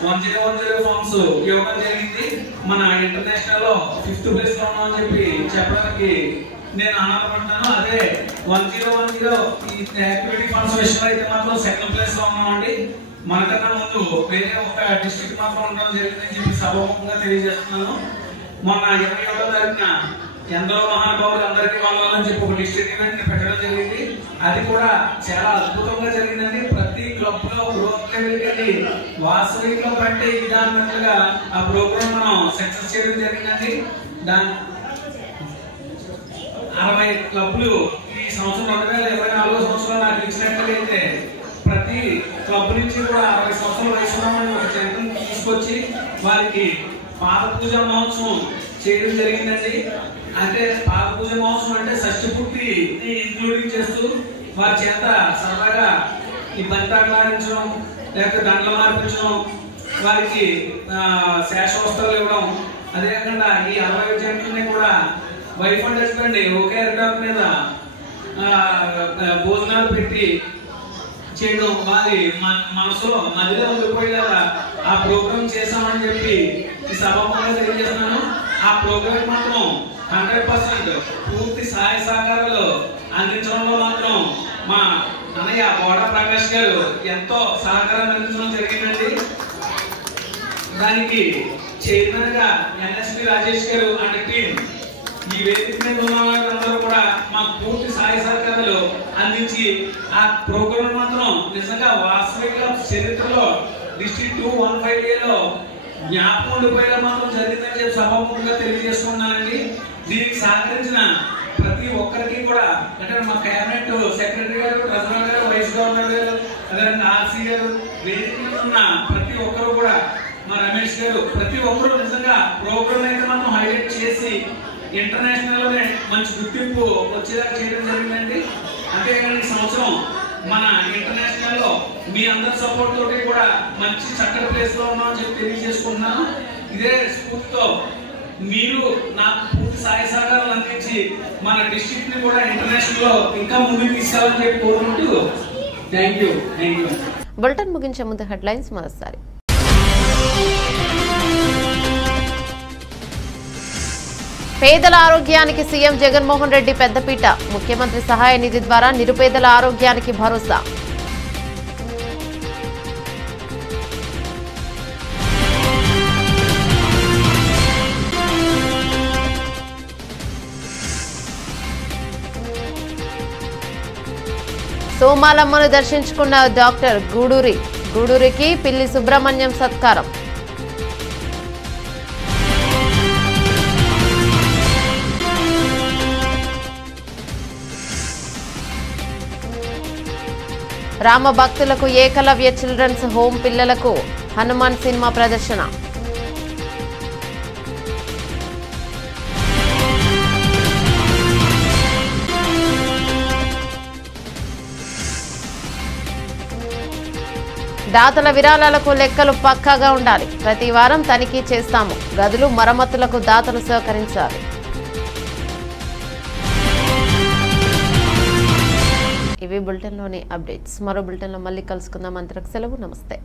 1010 ఫార్మ్స్ ఇవ్వడం జరిగింది. మన ఇంటర్నేషనల్ లో 5th ప్లేస్ లో ఉన్నామని చెప్పి చెప్పడానికి నేను ఆనందపడుతున్నాను. అదే 1010 ఈ యాక్టివిటీ ఫండ్స్ విషయంలో అయితే మాత్రం 2nd ప్లేస్ లో ఉన్నామండి. మనకన్నా ముందు వేరే ఒక డిస్ట్రిక్ట్ మాత్రం ఉండడం జరిగిందని చెప్పి సభాముఖంగా తెలియజేస్తున్నాను. మొన్న 21వ తారీఖున ఎందరో మహానుభావులు అందరికీ వాళ్ళని చెప్పి ఒక డిస్ట్రిక్ట్ ఈవెంట్ ని పెట్టడం జరిగింది. అది కూడా చాలా అద్భుతంగా జరిగిందండి. ప్రతి క్లబ్ లో గ్రోత్ లెవెల్ కి వాసవి క్లబ్ అంటే ఇదాన్నట్లుగా ఆ ప్రోగ్రామ్ మనం సక్సెస్ చేయడం జరిగిందండి. 60 క్లబ్లు ఈ సంవత్సరం 2024 సంవత్సరంలో నాకు ఇచ్చినట్లయితే ప్రతి క్లబ్ నుంచి కూడా 60 సంవత్సరాల వయసు ఉన్న ఒక జంటను తీసుకొచ్చి వారికి పాద పూజ మహోత్సవం చేయడం జరిగిందండి. అంటే పాద పూజ మహోత్సవం అంటే షష్ఠి పూర్తి ఇంక్లూడింగ్ చేస్తూ వారి చేత సరదాగా ఈ బంతాట్లు ఆడించడం, లేకపోతే దండలు మార్పించడం, వారికి శేషవస్త్రాలు ఇవ్వడం, అదే కాకుండా ఈ 60 జంటలని కూడా వైఫ్ అండ్ హస్బెండ్ ఒకే అరిటాక్ మీద భోజనాలు పెట్టి చేయడం వారి మనసులో నదిలో ఉండిపోయేలాగా ఆ ప్రోగ్రామ్ చేశామని చెప్పి ఈ సభాముఖంగా తెలియజేస్తున్నాను. ఆ ప్రోగ్రామ్ మాత్రం 100% పూర్తి సహాయ సహకారాలు అందించడంలో మాత్రం మా అన్నయ్య బోడా ప్రకాష్ గారు ఎంతో సహకారాన్ని అందించడం జరిగిందండి. దానికి చైర్మన్ గా ఎన్ఎస్పి రాజేష్ గారు అండ్ టీం, ఈ వేదిక మీద ఉన్న వాళ్ళందరూ కూడా మాకు పూర్తి సహాయ సహకారాలు అందించి ఆ ప్రోగ్రామ్ మాత్రం నిజంగా వాస్తవిక చరిత్రలో డిస్ట్రిక్ట్ 215లో జ్ఞాపకం ఉండిపోయేలా మాత్రం జరిగిందని చెప్పి సభాముఖంగా తెలియజేస్తున్నానండి. దీనికి సహకరించిన ప్రతి ఒక్కరికి కూడా, అంటే మా కేబినెట్ సెక్రటరీ గారు, ట్రెజరర్ గారు, వైస్ గవర్నర్ గారు, అదేవిధంగా ఆర్సీ గారు, వేదిక మీద ఉన్న ప్రతి ఒక్కరు కూడా, మా రమేష్ గారు, ప్రతి ఒక్కరు నిజంగా ప్రోగ్రామ్ అయితే మాత్రం హైలైట్ చేసి ఇంటర్నేషనల్ లోనే మంచి గుర్తింపు వచ్చేలా చేయడం జరిగిందండి. అంతేకాని ఈ సంవత్సరం మన ఇంటర్నేషనల్ లో మీ అందరి సపోర్ట్ తోటి కూడా మంచి చక్కటి ప్లేస్ లో ఉన్నామని చెప్పి తెలియజేసుకుంటున్నాను. ఇదే స్ఫూర్తితో మీరు నాకు పూర్తి సహాయ సహకారాలు అందించి మన డిస్ట్రిక్ట్ ని కూడా ఇంటర్నేషనల్ లో ఇంకా ముందుకు తీసుకెళ్ళాలని చెప్పి కోరుకుంటూ థ్యాంక్ యూ. బులెటిన్ ముగించే ముందు హెడ్లైన్స్ మరోసారి. పేదల ఆరోగ్యానికి సీఎం జగన్మోహన్ రెడ్డి పెద్దపీట. ముఖ్యమంత్రి సహాయ నిధి ద్వారా నిరుపేదల ఆరోగ్యానికి భరోసా. సోమాలమ్మను దర్శించుకున్న డాక్టర్ గూడూరికి పిల్లి సుబ్రహ్మణ్యం సత్కారం. రామ భక్తులకు ఏకలవ్య చిల్డ్రన్స్ హోమ్ పిల్లలకు హనుమాన్ సినిమా ప్రదర్శన. దాతల విరాళాలకు లెక్కలు పక్కాగా ఉండాలి. ప్రతి వారం తనిఖీ చేస్తాము. గదులు మరమ్మతులకు దాతలు సహకరించాలి. ఇవి బులెటిన్లోని అప్డేట్స్. మరో బులెటిన్లో మళ్ళీ కలుసుకుందాం. అంతవరకు సెలవు. నమస్తే.